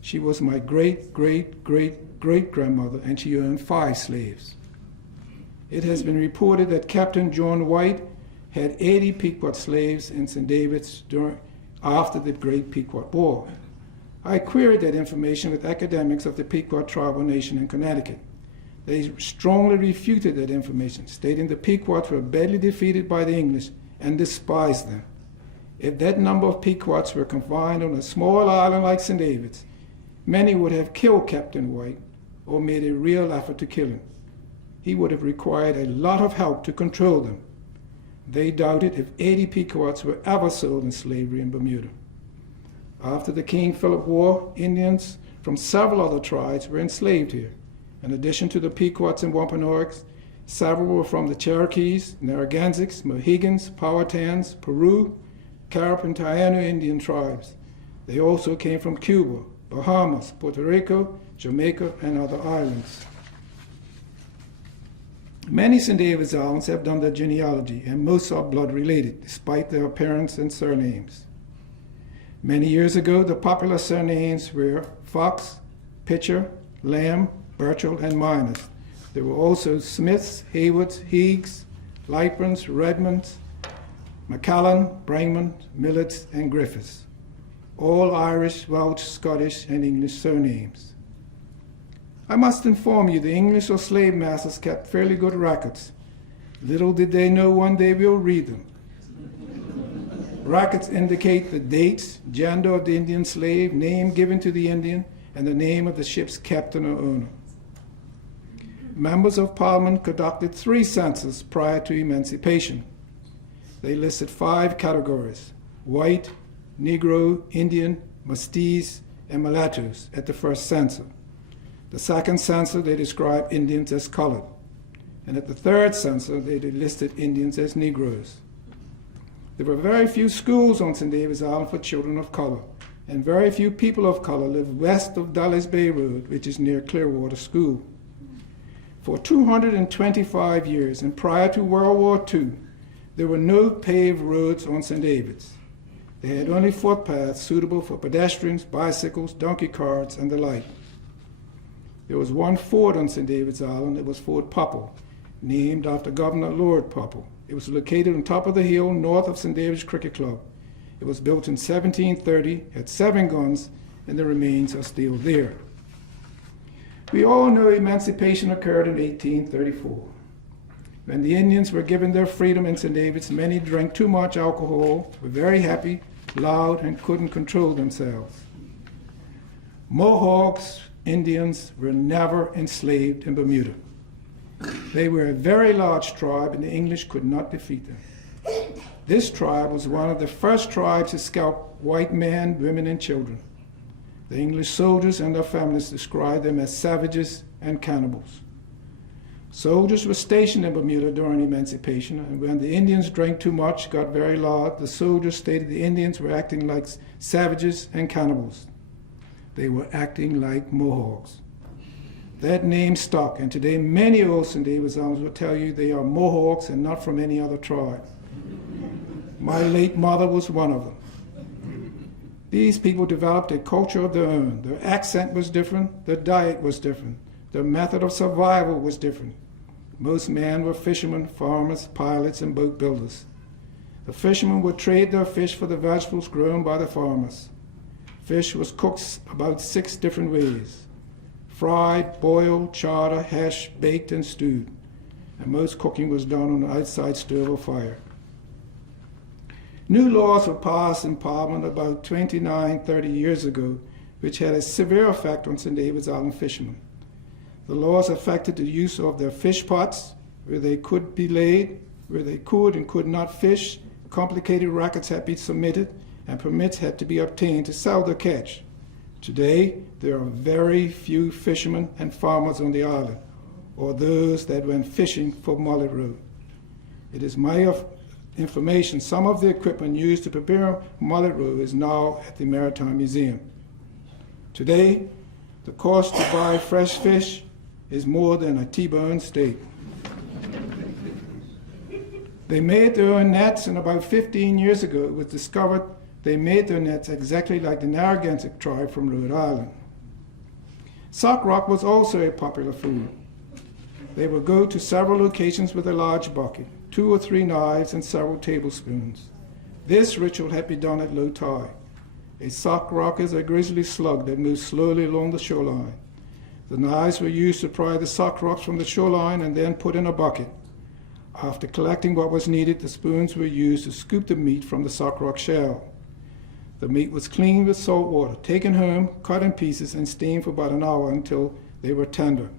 She was my great-great-great-great-grandmother, and she owned 5 slaves. It has been reported that Captain John White had 80 Pequot slaves in St. David's after the Great Pequot War. I queried that information with academics of the Pequot tribal nation in Connecticut. They strongly refuted that information, stating the Pequots were badly defeated by the English and despised them. If that number of Pequots were confined on a small island like St. David's, many would have killed Captain White or made a real effort to kill him. He would have required a lot of help to control them. They doubted if 80 Pequots were ever sold in slavery in Bermuda. After the King Philip War, Indians from several other tribes were enslaved here. In addition to the Pequots and Wampanoags, several were from the Cherokees, Narragansetts, Mohegans, Powhatans, Peru, Carib and Taino Indian tribes. They also came from Cuba, Bahamas, Puerto Rico, Jamaica, and other islands. Many St. David's Islands have done their genealogy, and most are blood related, despite their appearance and surnames. Many years ago, the popular surnames were Fox, Pitcher, Lamb, Burchell, and Miners. There were also Smiths, Haywoods, Higgs, Lightburns, Redmonds, McCallan, Brangman, Millets, and Griffiths. All Irish, Welsh, Scottish, and English surnames. I must inform you the English or slave masters kept fairly good records. Little did they know one day we'll read them. Records indicate the dates, gender of the Indian slave, name given to the Indian, and the name of the ship's captain or owner. Members of Parliament conducted 3 censuses prior to emancipation. They listed 5 categories: white, Negro, Indian, Mestiz, and mulattoes at the first census. The second census, they described Indians as colored. And at the third census, they listed Indians as Negroes. There were very few schools on St. David's Island for children of color, and very few people of color lived west of Dulles Bay Road, which is near Clearwater School. For 225 years, and prior to World War II, there were no paved roads on St. David's. They had only footpaths suitable for pedestrians, bicycles, donkey carts, and the like. There was one fort on St. David's Island. It was Fort Popple, named after Governor Lord Popple. It was located on top of the hill north of St. David's Cricket Club. It was built in 1730, had 7 guns, and the remains are still there. We all know emancipation occurred in 1834. When the Indians were given their freedom in St. David's, many drank too much alcohol, were very happy, loud, and couldn't control themselves. Mohawks, Indians, were never enslaved in Bermuda. They were a very large tribe, and the English could not defeat them. This tribe was one of the first tribes to scalp white men, women, and children. The English soldiers and their families described them as savages and cannibals. Soldiers were stationed in Bermuda during emancipation, and when the Indians drank too much, got very loud, the soldiers stated the Indians were acting like savages and cannibals. They were acting like Mohawks. That name stuck, and today many old St. David's Islanders will tell you they are Mohawks and not from any other tribe. My late mother was one of them. These people developed a culture of their own. Their accent was different, their diet was different, their method of survival was different. Most men were fishermen, farmers, pilots, and boat builders. The fishermen would trade their fish for the vegetables grown by the farmers. Fish was cooked about 6 different ways: fried, boiled, charred, hashed, baked, and stewed. And most cooking was done on an outside stove or fire. New laws were passed in Parliament about 30 years ago, which had a severe effect on St. David's Island fishermen. The laws affected the use of their fish pots, where they could be laid, where they could and could not fish. Complicated records had been submitted, and permits had to be obtained to sell their catch. Today, there are very few fishermen and farmers on the island, or those that went fishing for mullet roe. It is my information some of the equipment used to prepare mullet roe is now at the Maritime Museum. Today, the cost to buy fresh fish is more than a T-bone steak. They made their own nets, and about 15 years ago it was discovered they made their nets exactly like the Narragansett tribe from Rhode Island. Sock rock was also a popular food. They would go to several locations with a large bucket, 2 or 3 knives, and several tablespoons. This ritual had been done at low tide. A sock rock is a grizzly slug that moves slowly along the shoreline. The knives were used to pry the sock rocks from the shoreline and then put in a bucket. After collecting what was needed, the spoons were used to scoop the meat from the sock rock shell. The meat was cleaned with salt water, taken home, cut in pieces, and steamed for about an hour until they were tender.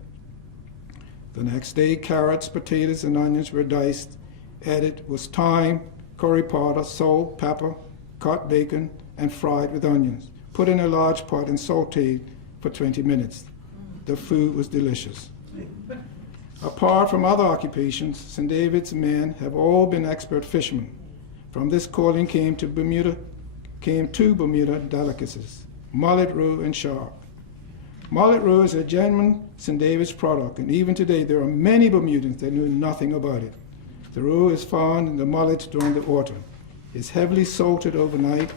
The next day, carrots, potatoes, and onions were diced. Added was thyme, curry powder, salt, pepper, cut bacon, and fried with onions. Put in a large pot and sauteed for 20 minutes. The food was delicious. Apart from other occupations, St. David's men have all been expert fishermen. From this calling came two Bermuda delicacies, mullet roe and shark. Mullet roe is a genuine St. David's product, and even today there are many Bermudians that know nothing about it. The roe is found in the mullet during the autumn. It's heavily salted overnight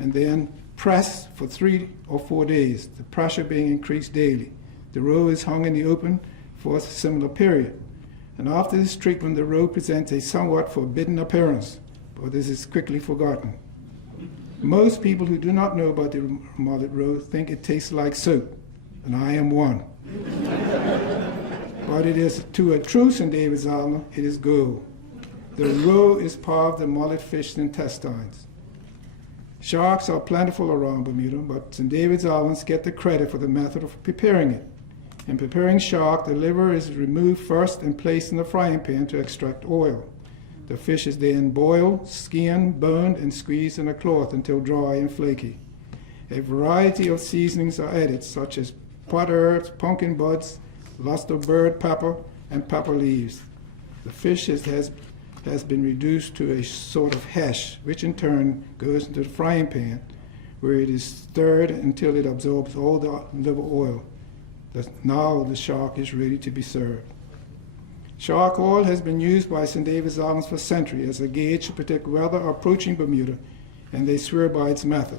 and then pressed for 3 or 4 days, the pressure being increased daily. The roe is hung in the open for a similar period. And after this treatment, the roe presents a somewhat forbidden appearance, but this is quickly forgotten. Most people who do not know about the mullet roe think it tastes like soap, and I am one. But it is, to a true St. David's Islander, it is gold. The roe is part of the mullet fish's intestines. Sharks are plentiful around Bermuda, but St. David's Islanders get the credit for the method of preparing it. In preparing shark, the liver is removed first and placed in the frying pan to extract oil. The fish is then boiled, skinned, boned, and squeezed in a cloth until dry and flaky. A variety of seasonings are added, such as pot herbs, pumpkin buds, luster bird pepper, and pepper leaves. The fish has been reduced to a sort of hash, which in turn goes into the frying pan, where it is stirred until it absorbs all the liver oil. Now the shark is ready to be served. Shark oil has been used by St. David's Islanders for centuries as a gauge to predict weather approaching Bermuda, and they swear by its method.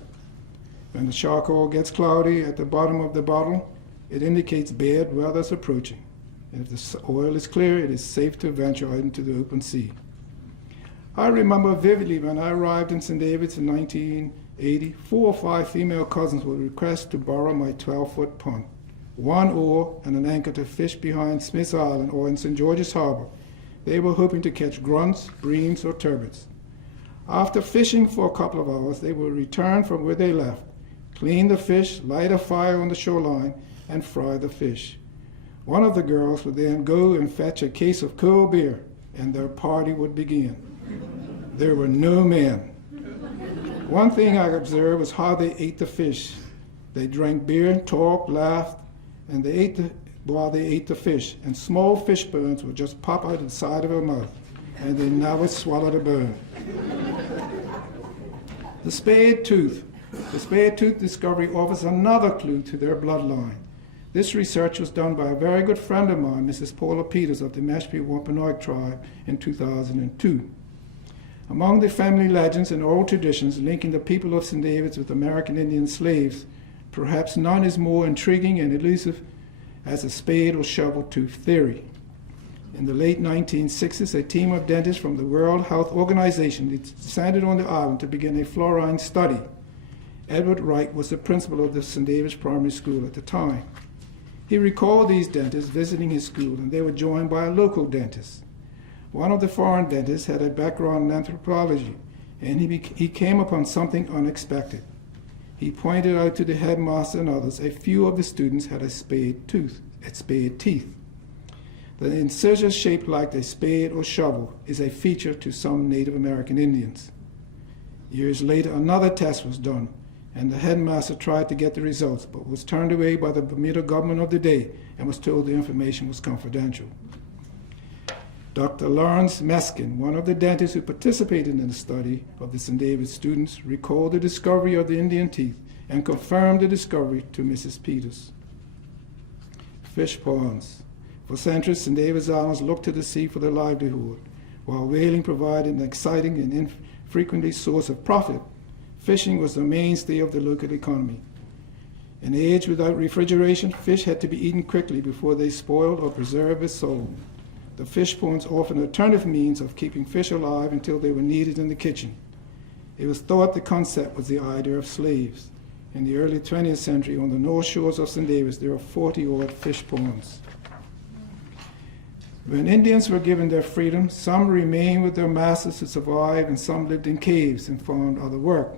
When the shark oil gets cloudy at the bottom of the bottle, it indicates bad weather is approaching. And if the oil is clear, it is safe to venture out into the open sea. I remember vividly when I arrived in St. David's in 1980, 4 or 5 female cousins would request to borrow my 12-foot punt, 1 oar and an anchor to fish behind Smith's Island or in St. George's Harbor. They were hoping to catch grunts, breams, or turbots. After fishing for a couple of hours, they would return from where they left, clean the fish, light a fire on the shoreline, and fry the fish. One of the girls would then go and fetch a case of cold beer, and their party would begin. There were no men. One thing I observed was how they ate the fish. They drank beer, talked, laughed, and they ate while they ate the fish, and small fish bones would just pop out the side of her mouth, and they never swallowed a bone. The spade tooth. The spade tooth discovery offers another clue to their bloodline. This research was done by a very good friend of mine, Mrs. Paula Peters of the Mashpee Wampanoag tribe in 2002. Among the family legends and oral traditions linking the people of St. David's with American Indian slaves, perhaps none is more intriguing and elusive as the spade or shovel tooth theory. In the late 1960s, a team of dentists from the World Health Organization descended on the island to begin a fluorine study. Edward Wright was the principal of the St. David's Primary School at the time. He recalled these dentists visiting his school, and they were joined by a local dentist. One of the foreign dentists had a background in anthropology, and he came upon something unexpected. He pointed out to the headmaster and others a few of the students had a spade teeth. The incisor shaped like a spade or shovel is a feature to some Native American Indians. Years later, another test was done, and the headmaster tried to get the results, but was turned away by the Bermuda government of the day and was told the information was confidential. Dr. Lawrence Meskin, one of the dentists who participated in the study of the St. David's students, recalled the discovery of the Indian teeth and confirmed the discovery to Mrs. Peters. Fish ponds. For centuries, St. David's Islanders looked to the sea for their livelihood. While whaling provided an exciting and infrequently source of profit, fishing was the mainstay of the local economy. In an age without refrigeration, fish had to be eaten quickly before they spoiled or preserved as sold. The fish ponds offered an alternative means of keeping fish alive until they were needed in the kitchen. It was thought the concept was the idea of slaves. In the early 20th century, on the north shores of St. David's, there were 40-odd fish ponds. When Indians were given their freedom, some remained with their masters to survive, and some lived in caves and found other work.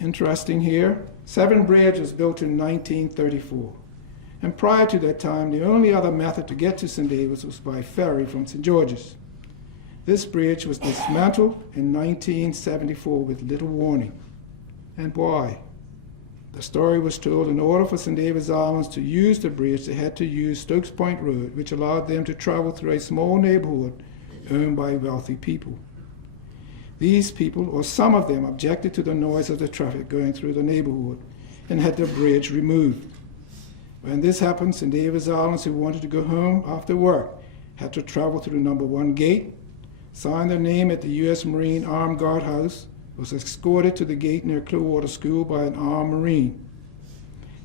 Interesting here, Seven Bridge was built in 1934. And prior to that time, the only other method to get to St. David's was by ferry from St. George's. This bridge was dismantled in 1974 with little warning. And why? The story was told in order for St. David's Islands to use the bridge, they had to use Stokes Point Road, which allowed them to travel through a small neighborhood owned by wealthy people. These people, or some of them, objected to the noise of the traffic going through the neighborhood and had the bridge removed. When this happened, St. David's Islands who wanted to go home after work had to travel through number 1 gate, sign their name at the U.S. Marine Armed Guard House, was escorted to the gate near Clearwater School by an armed Marine.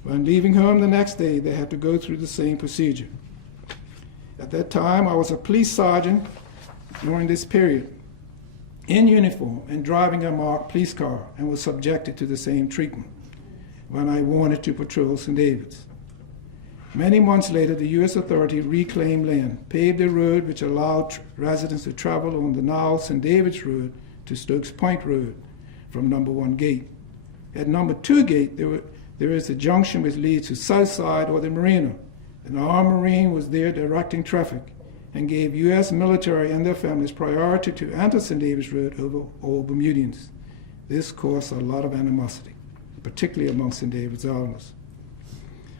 When leaving home the next day, they had to go through the same procedure. At that time, I was a police sergeant during this period, in uniform and driving a marked police car, and was subjected to the same treatment when I wanted to patrol St. David's. Many months later, the U.S. authority reclaimed land, paved a road which allowed residents to travel on the now St. David's Road to Stokes Point Road from number 1 gate. At number 2 gate, there is a junction which leads to South Side or the Marina. An armed Marine was there directing traffic and gave U.S. military and their families priority to enter St. David's Road over all Bermudians. This caused a lot of animosity, particularly among St. David's Islanders.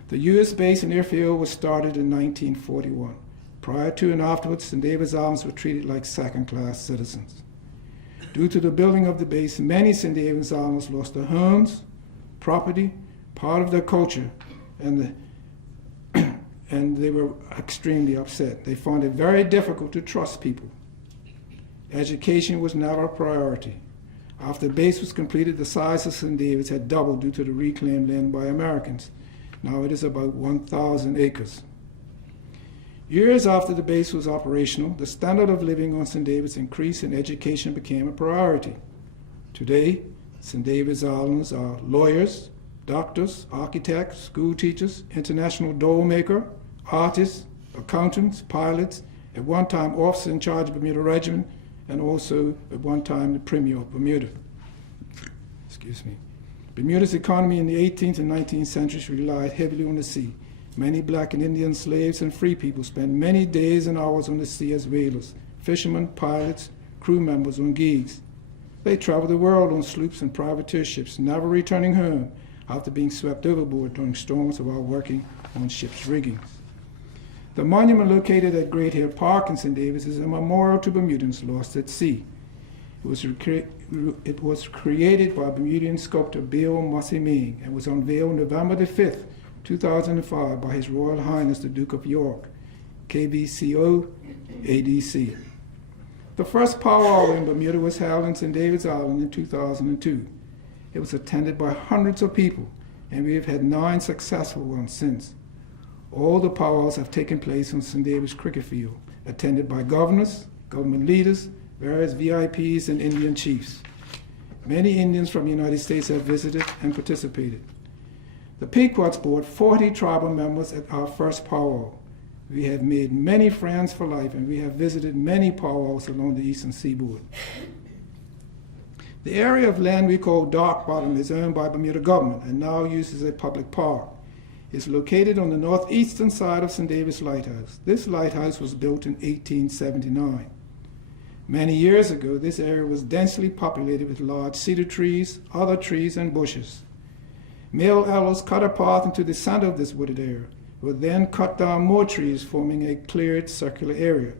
The U.S. base and airfield was started in 1941. Prior to and afterwards, St. David's Islands were treated like second-class citizens. Due to the building of the base, many St. David's Islanders lost their homes, property, part of their culture, and they were extremely upset. They found it very difficult to trust people. Education was never a priority. After the base was completed, the size of St. David's had doubled due to the reclaimed land by Americans. Now it is about 1,000 acres. Years after the base was operational, the standard of living on St. David's increased and education became a priority. Today, St. David's Islanders are lawyers, doctors, architects, school teachers, international doll maker, artists, accountants, pilots, at one time officer in charge of Bermuda Regiment, and also at one time the Premier of Bermuda. Excuse me. Bermuda's economy in the 18th and 19th centuries relied heavily on the sea. Many black and Indian slaves and free people spent many days and hours on the sea as whalers, fishermen, pilots, crew members on gigs. They traveled the world on sloops and privateer ships, never returning home after being swept overboard during storms while working on ship's rigging. The monument located at Great Hill Park in St. David's is a memorial to Bermudians lost at sea. It was created by Bermudian sculptor Bill Mossiming and was unveiled November the 5th, 2005 by His Royal Highness the Duke of York, KBCO ADC. The first powwow in Bermuda was held in St. David's Island in 2002. It was attended by hundreds of people, and we have had 9 successful ones since. All the powwows have taken place on St. David's cricket field, attended by governors, government leaders, various VIPs, and Indian chiefs. Many Indians from the United States have visited and participated. The Pequots brought 40 tribal members at our first powwow. We have made many friends for life, and we have visited many powwows along the eastern seaboard. The area of land we call Dark Bottom is owned by Bermuda government and now used as a public park. It's located on the northeastern side of St. David's Lighthouse. This lighthouse was built in 1879. Many years ago, this area was densely populated with large cedar trees, other trees, and bushes. Male elders cut a path into the center of this wooded area, would then cut down more trees, forming a cleared circular area.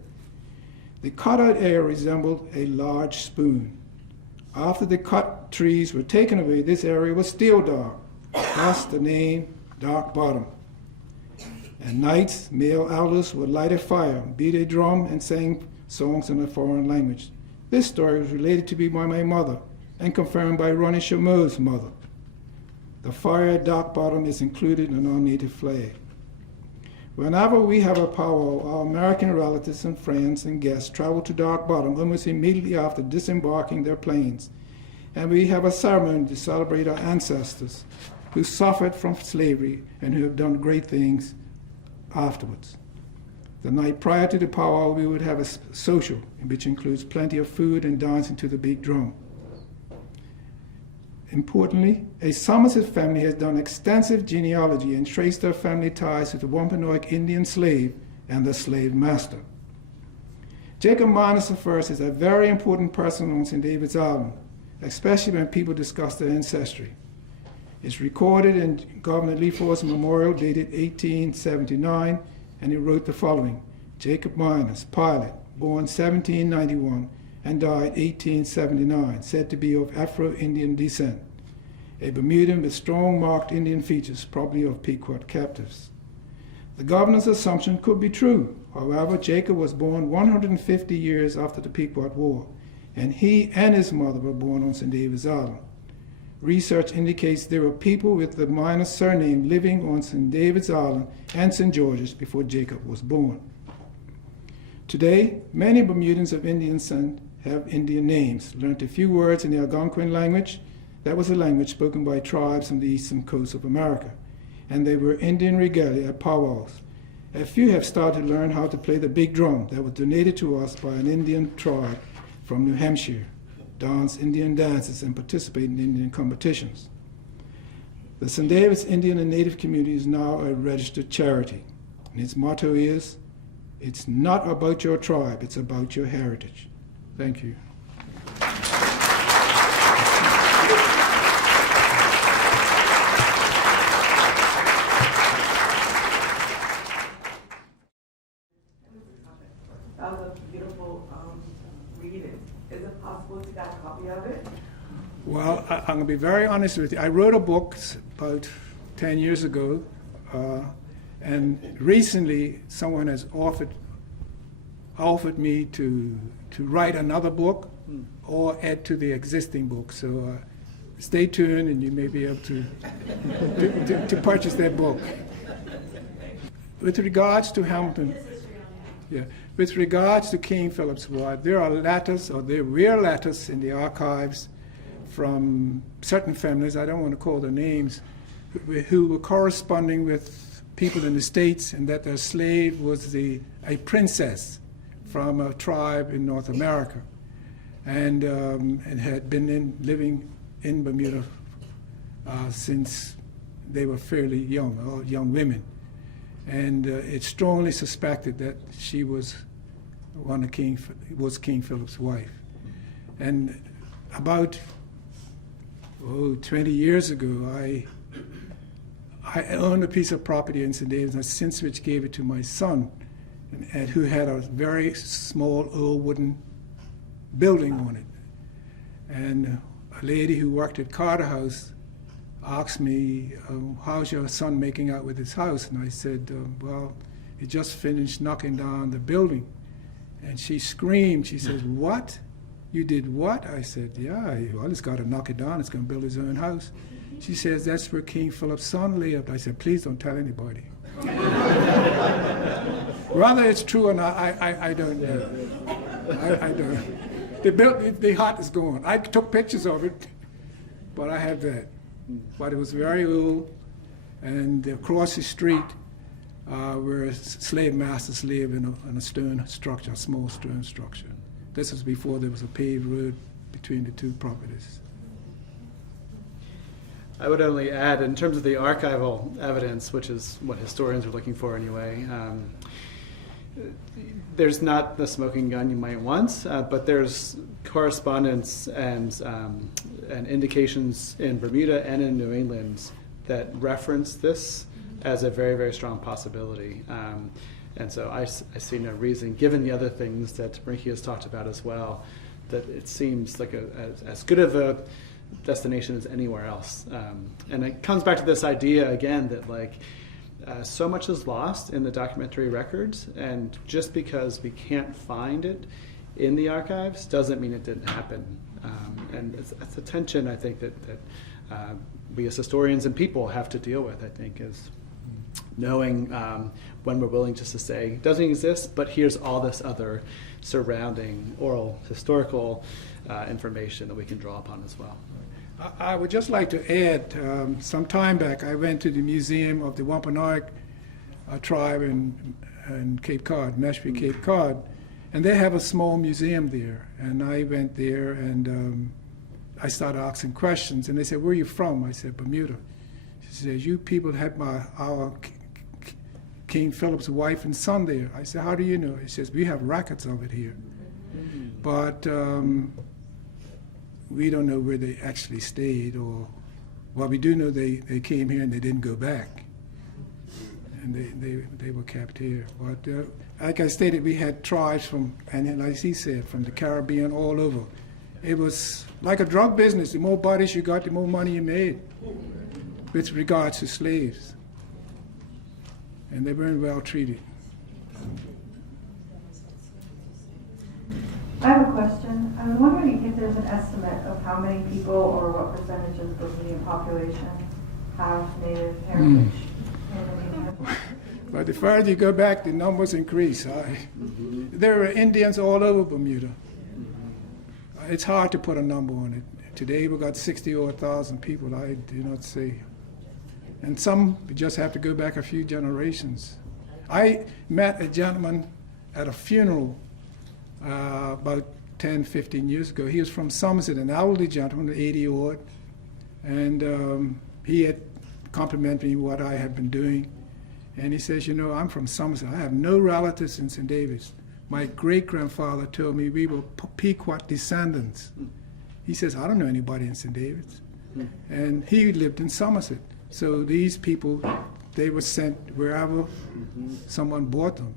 The cut-out area resembled a large spoon. After the cut trees were taken away, this area was still dark, thus the name Dark Bottom. At nights, male elders would light a fire, beat a drum, and sing songs in a foreign language. This story was related to me by my mother and confirmed by Ronnie Chameau's mother. The fire at Dark Bottom is included in our native flag. Whenever we have a powwow, our American relatives and friends and guests travel to Dark Bottom almost immediately after disembarking their planes, and we have a ceremony to celebrate our ancestors who suffered from slavery and who have done great things afterwards. The night prior to the powwow, we would have a social, which includes plenty of food and dancing to the big drum. Importantly, a Somerset family has done extensive genealogy and traced their family ties to the Wampanoag Indian slave and the slave master. Jacob Minus I is a very important person on St. David's Island, especially when people discuss their ancestry. It's recorded in Governor Leaford's memorial dated 1879, and he wrote the following: Jacob Minus, pilot, born 1791 and died 1879, said to be of Afro-Indian descent, a Bermudian with strong marked Indian features, probably of Pequot captives. The governor's assumption could be true. However, Jacob was born 150 years after the Pequot War, and he and his mother were born on St. David's Island. Research indicates there were people with the Minus surname living on St. David's Island and St. George's before Jacob was born. Today, many Bermudians of Indian descent have Indian names, learned a few words in the Algonquin language. That was a language spoken by tribes on the eastern coast of America, and they were Indian regalia at powwows. A few have started to learn how to play the big drum that was donated to us by an Indian tribe from New Hampshire, dance Indian dances, and participate in Indian competitions. The St. David's Indian and Native community is now a registered charity, and its motto is, "It's not about your tribe, it's about your heritage." Thank you. That was a beautiful reading. Is it possible to get a copy of it? Well, I'm going to be very honest with you. I wrote a book about 10 years ago, and recently someone has offered me to write another book or add to the existing book. So stay tuned, and you may be able to purchase that book. With regards to Hamilton, with regards to King Philip's wife, there are letters, or there were letters in the archives from certain families, I don't want to call their names, who were corresponding with people in the States, and that their slave was a princess from a tribe in North America, and had been living in Bermuda since they were fairly young, or young women. And it's strongly suspected that she was King Philip's wife. And about 20 years ago, I owned a piece of property in St. David's, and since which gave it to my son, and who had a very small old wooden building on it. And a lady who worked at Carter House asked me, how's your son making out with his house? And I said, well, he just finished knocking down the building. And she screamed. She said, what? You did what? I said, yeah, well, he's got to knock it down. He's going to build his own house. She says, that's where King Philip's son lived. I said, please don't tell anybody. Whether it's true or not, I don't know. I don't. The hut is gone. I took pictures of it, but I have that. But it was very old, and across the street where slave masters lived in a stone structure, a small stone structure. This was before there was a paved road between the two properties. I would only add, in terms of the archival evidence, which is what historians are looking for anyway, there's not the smoking gun you might want, but there's correspondence and indications in Bermuda and in New England that reference this as a very, very strong possibility. And so I see no reason, given the other things that Brinky has talked about as well, that it seems like as good of a destination as anywhere else. And it comes back to this idea again that so much is lost in the documentary records, and just because we can't find it in the archives doesn't mean it didn't happen. And it's a tension, I think, that we as historians and people have to deal with, I think, is knowing when we're willing just to say, it doesn't exist, but here's all this other surrounding oral historical information that we can draw upon as well. I would just like to add, some time back I went to the Museum of the Wampanoag tribe in Cape Cod, Mashpee, Cape Cod, and they have a small museum there. And I went there and I started asking questions, and they said, "Where are you from?" I said, "Bermuda." She says, "You people had our King Philip's wife and son there." I said, "How do you know?" He says, "We have records of it here, but we don't know where they actually stayed, or well, we do know they came here and they didn't go back, and they were kept here." But like I stated, we had tribes from, and like he said, from the Caribbean all over. It was like a drug business. The more bodies you got, the more money you made with regards to slaves. And they weren't well treated. I have a question. I was wondering if there's an estimate of how many people or what percentage of the Bermudian population have Native heritage. But the further you go back, the numbers increase. There are Indians all over Bermuda. It's hard to put a number on it. Today we got 60,000 people, I do not say. And some just have to go back a few generations. I met a gentleman at a funeral about 10, 15 years ago. He was from Somerset, an elderly gentleman, 80-odd, and he had complimented me what I had been doing. And he says, "You know, I'm from Somerset. I have no relatives in St. David's. My great-grandfather told me we were Pequot descendants." He says, "I don't know anybody in St. David's." And he lived in Somerset. So these people, they were sent wherever someone bought them.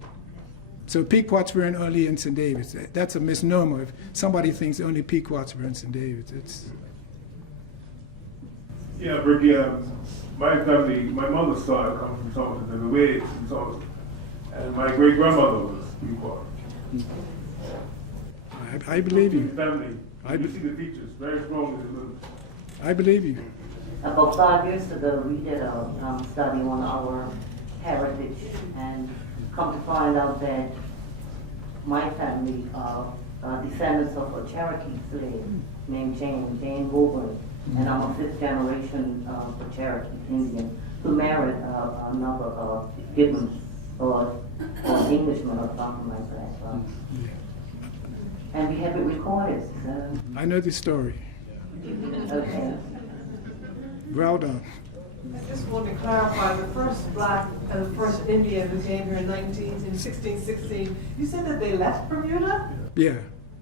So Pequots weren't only in St. David's. That's a misnomer. If somebody thinks only Pequots were in St. David's, it's... Yeah, Brinky, my family, my mother's side comes from Somerset, and the way it's from Somerset. And my great-grandmother was Pequot. I believe you. Family. You see the features very strongly. I believe you. About 5 years ago, we did a study on our heritage, and come to find out that my family are descendants of a Cherokee slave named Jane Woburn, and I'm a fifth generation Cherokee Indian who married another Gibbons or Englishman or something like that. And we have it recorded. So. I know the story. Okay. Well done. I just want to clarify, the first black and the first Indian who came here in 1616, you said that they left Bermuda? Yeah,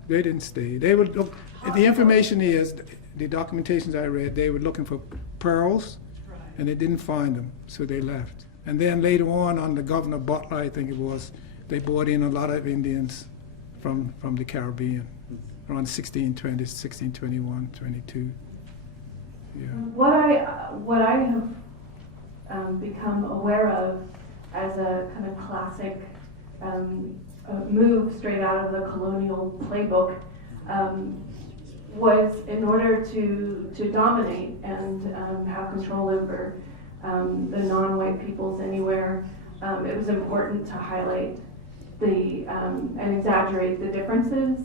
they didn't stay. They would look, the information is, the documentations I read, they were looking for pearls, and they didn't find them, so they left. And then later on, under Governor Butler, I think it was, they brought in a lot of Indians from the Caribbean, around 1620, 1621, 22. Yeah. What I have become aware of as a kind of classic move straight out of the Colonial playbook was in order to dominate and have control over the non-white peoples anywhere, it was important to highlight and exaggerate the differences.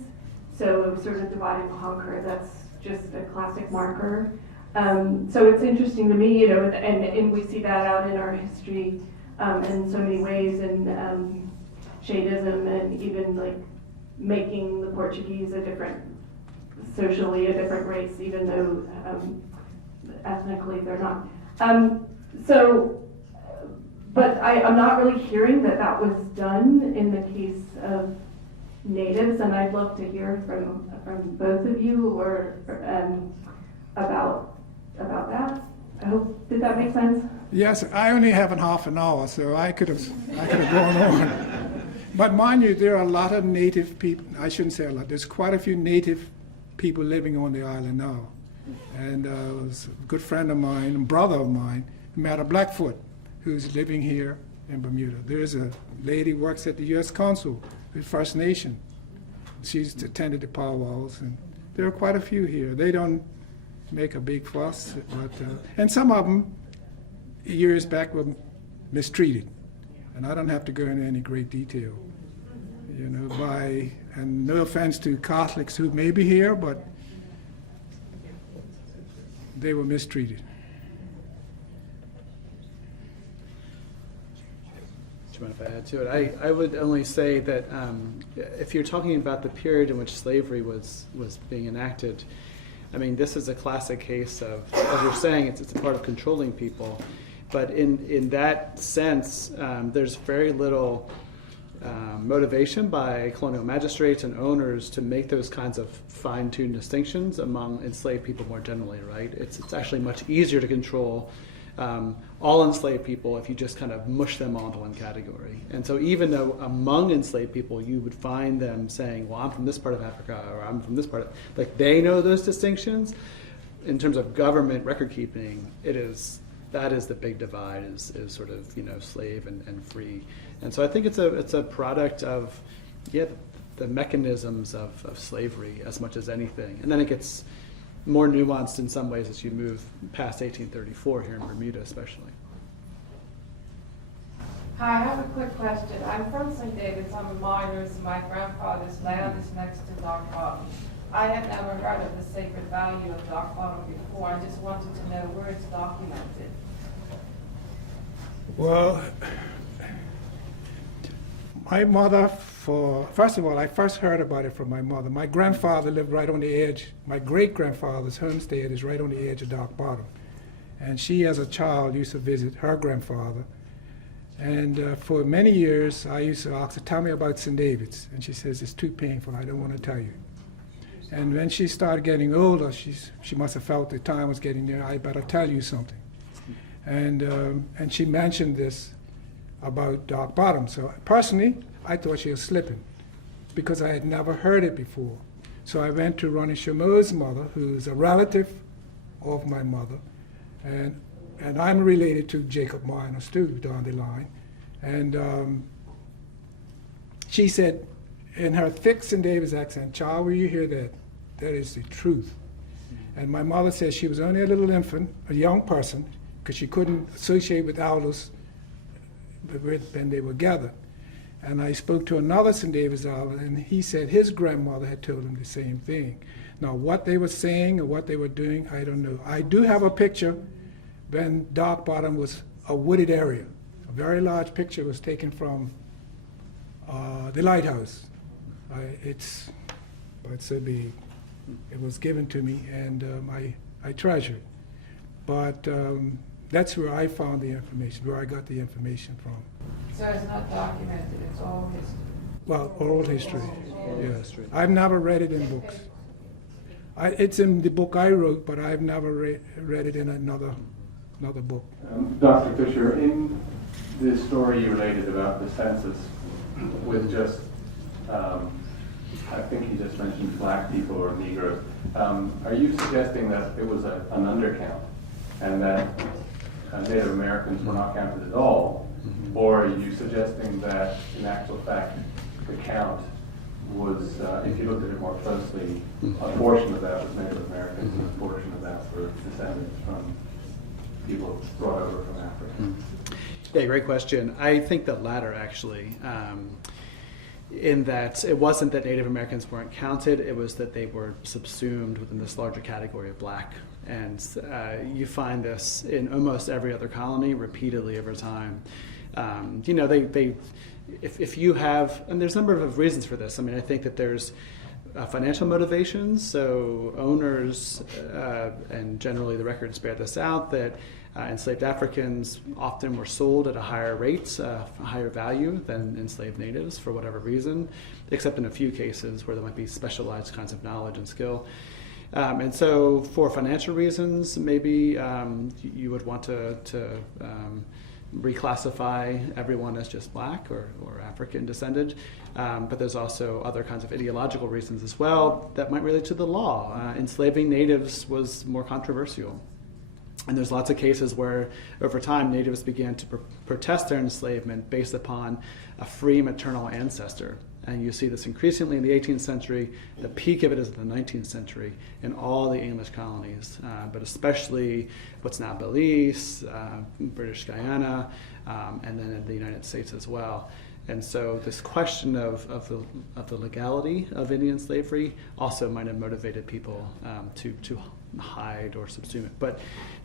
So sort of divide and conquer, that's just a classic marker. So it's interesting to me, you know, and we see that out in our history in so many ways, and shadism, and even like making the Portuguese socially a different race, even though ethnically they're not. But I'm not really hearing that was done in the case of natives, and I'd love to hear from both of you or about that. I hope, did that make sense? Yes, I only have half an hour, so I could have gone on. But mind you, there are a lot of native people. I shouldn't say a lot. There's quite a few native people living on the island now. And a good friend of mine, a brother of mine, met a Blackfoot who's living here in Bermuda. There's a lady who works at the U.S. Consul with First Nation. She's attended the powwows, and there are quite a few here. They don't make a big fuss, but and some of them years back were mistreated, and I don't have to go into any great detail, you know, and no offense to Catholics who may be here, but they were mistreated. you mind if I add to it? I would only say that if you're talking about the period in which slavery was being enacted, I mean, this is a classic case of, as you're saying, it's a part of controlling people. But in that sense, there's very little motivation by colonial magistrates and owners to make those kinds of fine-tuned distinctions among enslaved people more generally, right? It's actually much easier to control all enslaved people if you just kind of mush them all into one category. And so even though among enslaved people you would find them saying, well, I'm from this part of Africa, or I'm from this part of, like, they know those distinctions, in terms of government record keeping, that is the big divide, is sort of, you know, slave and free. And so I think it's a product of, the mechanisms of slavery as much as anything. And then it gets more nuanced in some ways as you move past 1834 here in Bermuda especially. Hi, I have a quick question. I'm from St. David's. I'm a miner, so my grandfather's land is next to Dock Bottom. I had never heard of the sacred value of Dock Bottom before. I just wanted to know where it's documented. Well, my mother, first of all, I first heard about it from my mother. My grandfather lived right on the edge. My great-grandfather's homestead is right on the edge of Dock Bottom. And she, as a child, used to visit her grandfather. And for many years, I used to ask her, tell me about St. David's. And she says, it's too painful, I don't want to tell you. And when she started getting older, she must have felt the time was getting near, I better tell you something. And she mentioned this about Dock Bottom. So personally, I thought she was slipping because I had never heard it before. So I went to Ronnie Chameau's mother, who's a relative of my mother, and I'm related to Jacob Miners too, down the line. And she said, in her thick St. David's accent, child, will you hear that? That is the truth. And my mother said she was only a little infant, a young person, because she couldn't associate with elders when they were gathered. And I spoke to another St. David's elder, and he said his grandmother had told him the same thing. Now, what they were saying or what they were doing, I don't know. I do have a picture when Dock Bottom was a wooded area. A very large picture was taken from the lighthouse. It was given to me, and I treasure it. But that's where I found the information, where I got the information from. So it's not documented, it's all history. Well, oral history, yes. I've never read it in books. It's in the book I wrote, but I've never read it in another book. Dr. Fisher, in the story you related about the census with just, I think you just mentioned black people or Negroes, are you suggesting that it was an undercount and that Native Americans were not counted at all? Or are you suggesting that, in actual fact, the count was, if you looked at it more closely, a portion of that was Native Americans and a portion of that were descendants from people brought over from Africa? Yeah, great question. I think the latter, actually, in that it wasn't that Native Americans weren't counted, it was that they were subsumed within this larger category of black. And you find this in almost every other colony repeatedly over time. You know, if you have, and there's a number of reasons for this. I mean, I think that there's financial motivations. So owners, and generally the records bear this out, that enslaved Africans often were sold at a higher rate, a higher value than enslaved natives for whatever reason, except in a few cases where there might be specialized kinds of knowledge and skill. And so for financial reasons, maybe you would want to reclassify everyone as just black or African descended. But there's also other kinds of ideological reasons as well that might relate to the law. Enslaving natives was more controversial. And there's lots of cases where, over time, natives began to protest their enslavement based upon a free maternal ancestor. And you see this increasingly in the 18th century. The peak of it is in the 19th century in all the English colonies, but especially what's now Belize, British Guyana, and then in the United States as well. And so this question of the legality of Indian slavery also might have motivated people to hide or subsume it. But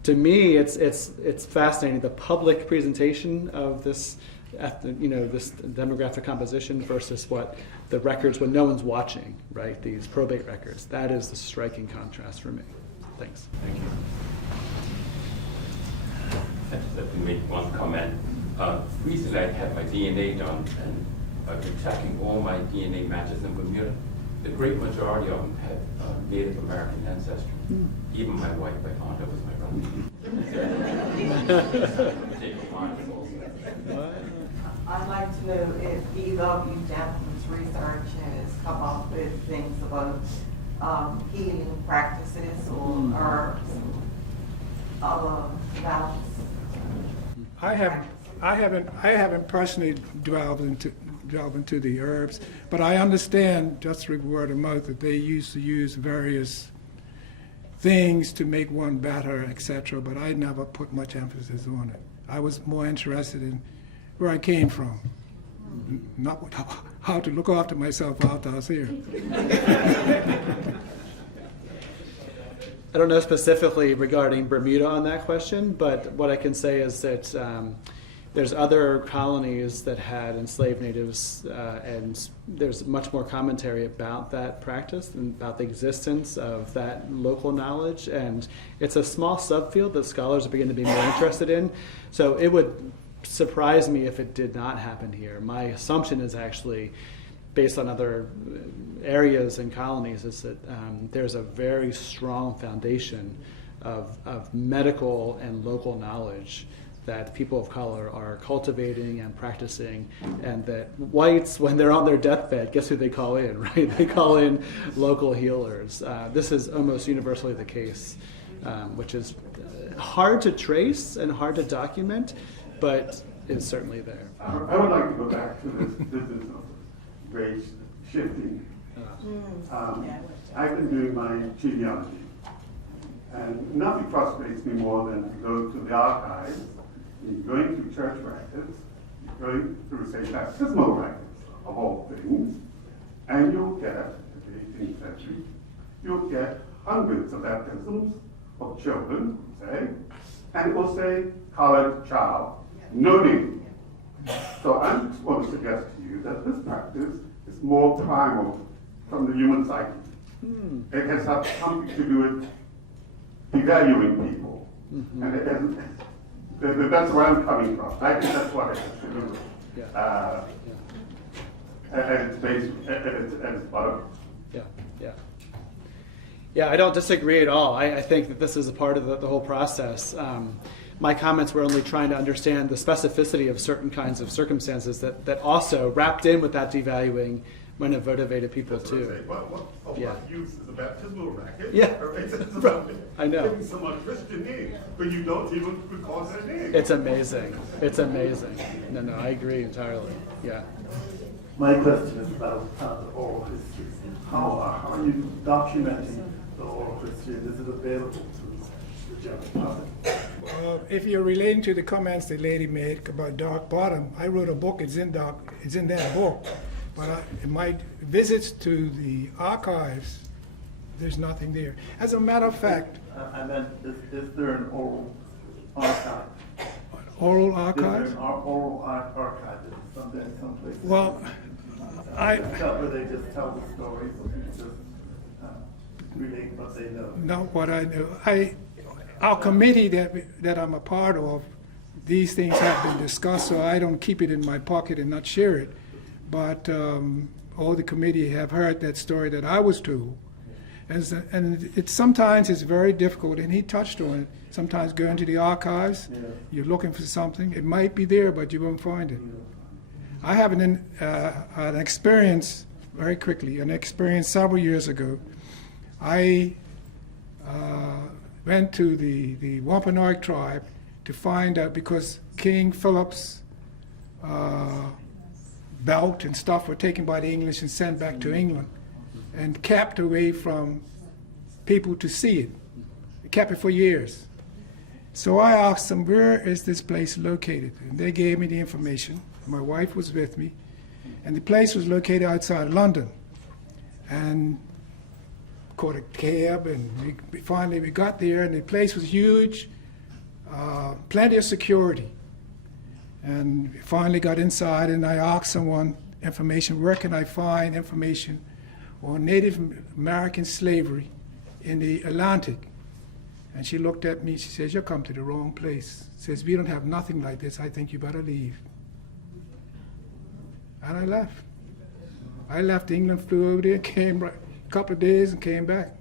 to me, it's fascinating. The public presentation of this this demographic composition versus what the records when no one's watching, right? These probate records. That is the striking contrast for me. Thanks. Thank you. I just have to make one comment. Recently, I had my DNA done, and I've been checking all my DNA matches in Bermuda. The great majority of them had Native American ancestry. Even my wife, I found out was my relative. I'd like to know if either of you gentlemen's research has come up with things about healing practices or herbs, other developments. I haven't personally delved into the herbs, but I understand, just through word of mouth, that they used to use various things to make one better, etc. But I never put much emphasis on it. I was more interested in where I came from, not how to look after myself after I was here. I don't know specifically regarding Bermuda on that question, but what I can say is that there's other colonies that had enslaved natives, and there's much more commentary about that practice and about the existence of that local knowledge, and it's a small subfield that scholars are beginning to be more interested in. So it would surprise me if it did not happen here. My assumption is actually, based on other areas and colonies, is that there's a very strong foundation of medical and local knowledge that people of color are cultivating and practicing, and that whites, when they're on their deathbed, guess who they call in, right? They call in local healers. This is almost universally the case, which is hard to trace and hard to document, but is certainly there. I would like to go back to this business of race shifting. I've been doing my genealogy, and nothing frustrates me more than to go to the archives, you're going through church records, you're going through, say, baptismal records of all things, and you'll get, in the 18th century, you'll get hundreds of baptisms of children, say, and it will say colored child, no name. So I just want to suggest to you that this practice is more primal from the human psyche. It has something to do with devaluing people. And it hasn't, that's where I'm coming from. I think that's what it has to do with. At its base, at its bottom. Yeah, I don't disagree at all. I think that this is a part of the whole process. My comments were only trying to understand the specificity of certain kinds of circumstances that also wrapped in with that devaluing might have motivated people too. What use is a baptismal racket? Yeah. It's about I know. giving someone a Christian name, but you don't even recall their name. It's amazing. It's amazing. No, I agree entirely. Yeah. My question is about the oral history. How are you documenting the oral history? Is it available to the general public? If you're relating to the comments the lady made about Dark Bottom, I wrote a book. It's in that book. But in my visits to the archives, there's nothing there. As a matter of fact, I meant, is there an oral archive? Oral archive? Is there an oral archive someplace? Well, where they just tell the stories, or just relate what they know. Not what I know. Our committee that I'm a part of, these things have been discussed, so I don't keep it in my pocket and not share it. But all the committee have heard that story that I was told. And sometimes it's very difficult, and he touched on it. Sometimes going to the archives, you're looking for something. It might be there, but you won't find it. I have an experience, very quickly, an experience several years ago. I went to the Wampanoag tribe to find out, because King Philip's belt and stuff were taken by the English and sent back to England and kept away from people to see it. They kept it for years. So I asked them, where is this place located? And they gave me the information. My wife was with me. And the place was located outside London. And caught a cab, and finally we got there, and the place was huge, plenty of security. And finally got inside, and I asked someone information, where can I find information on Native American slavery in the Atlantic? And she looked at me, she says, "You'll come to the wrong place." Says, "We don't have nothing like this. I think you better leave." And I left. I left England, flew over there, came a couple of days and came back.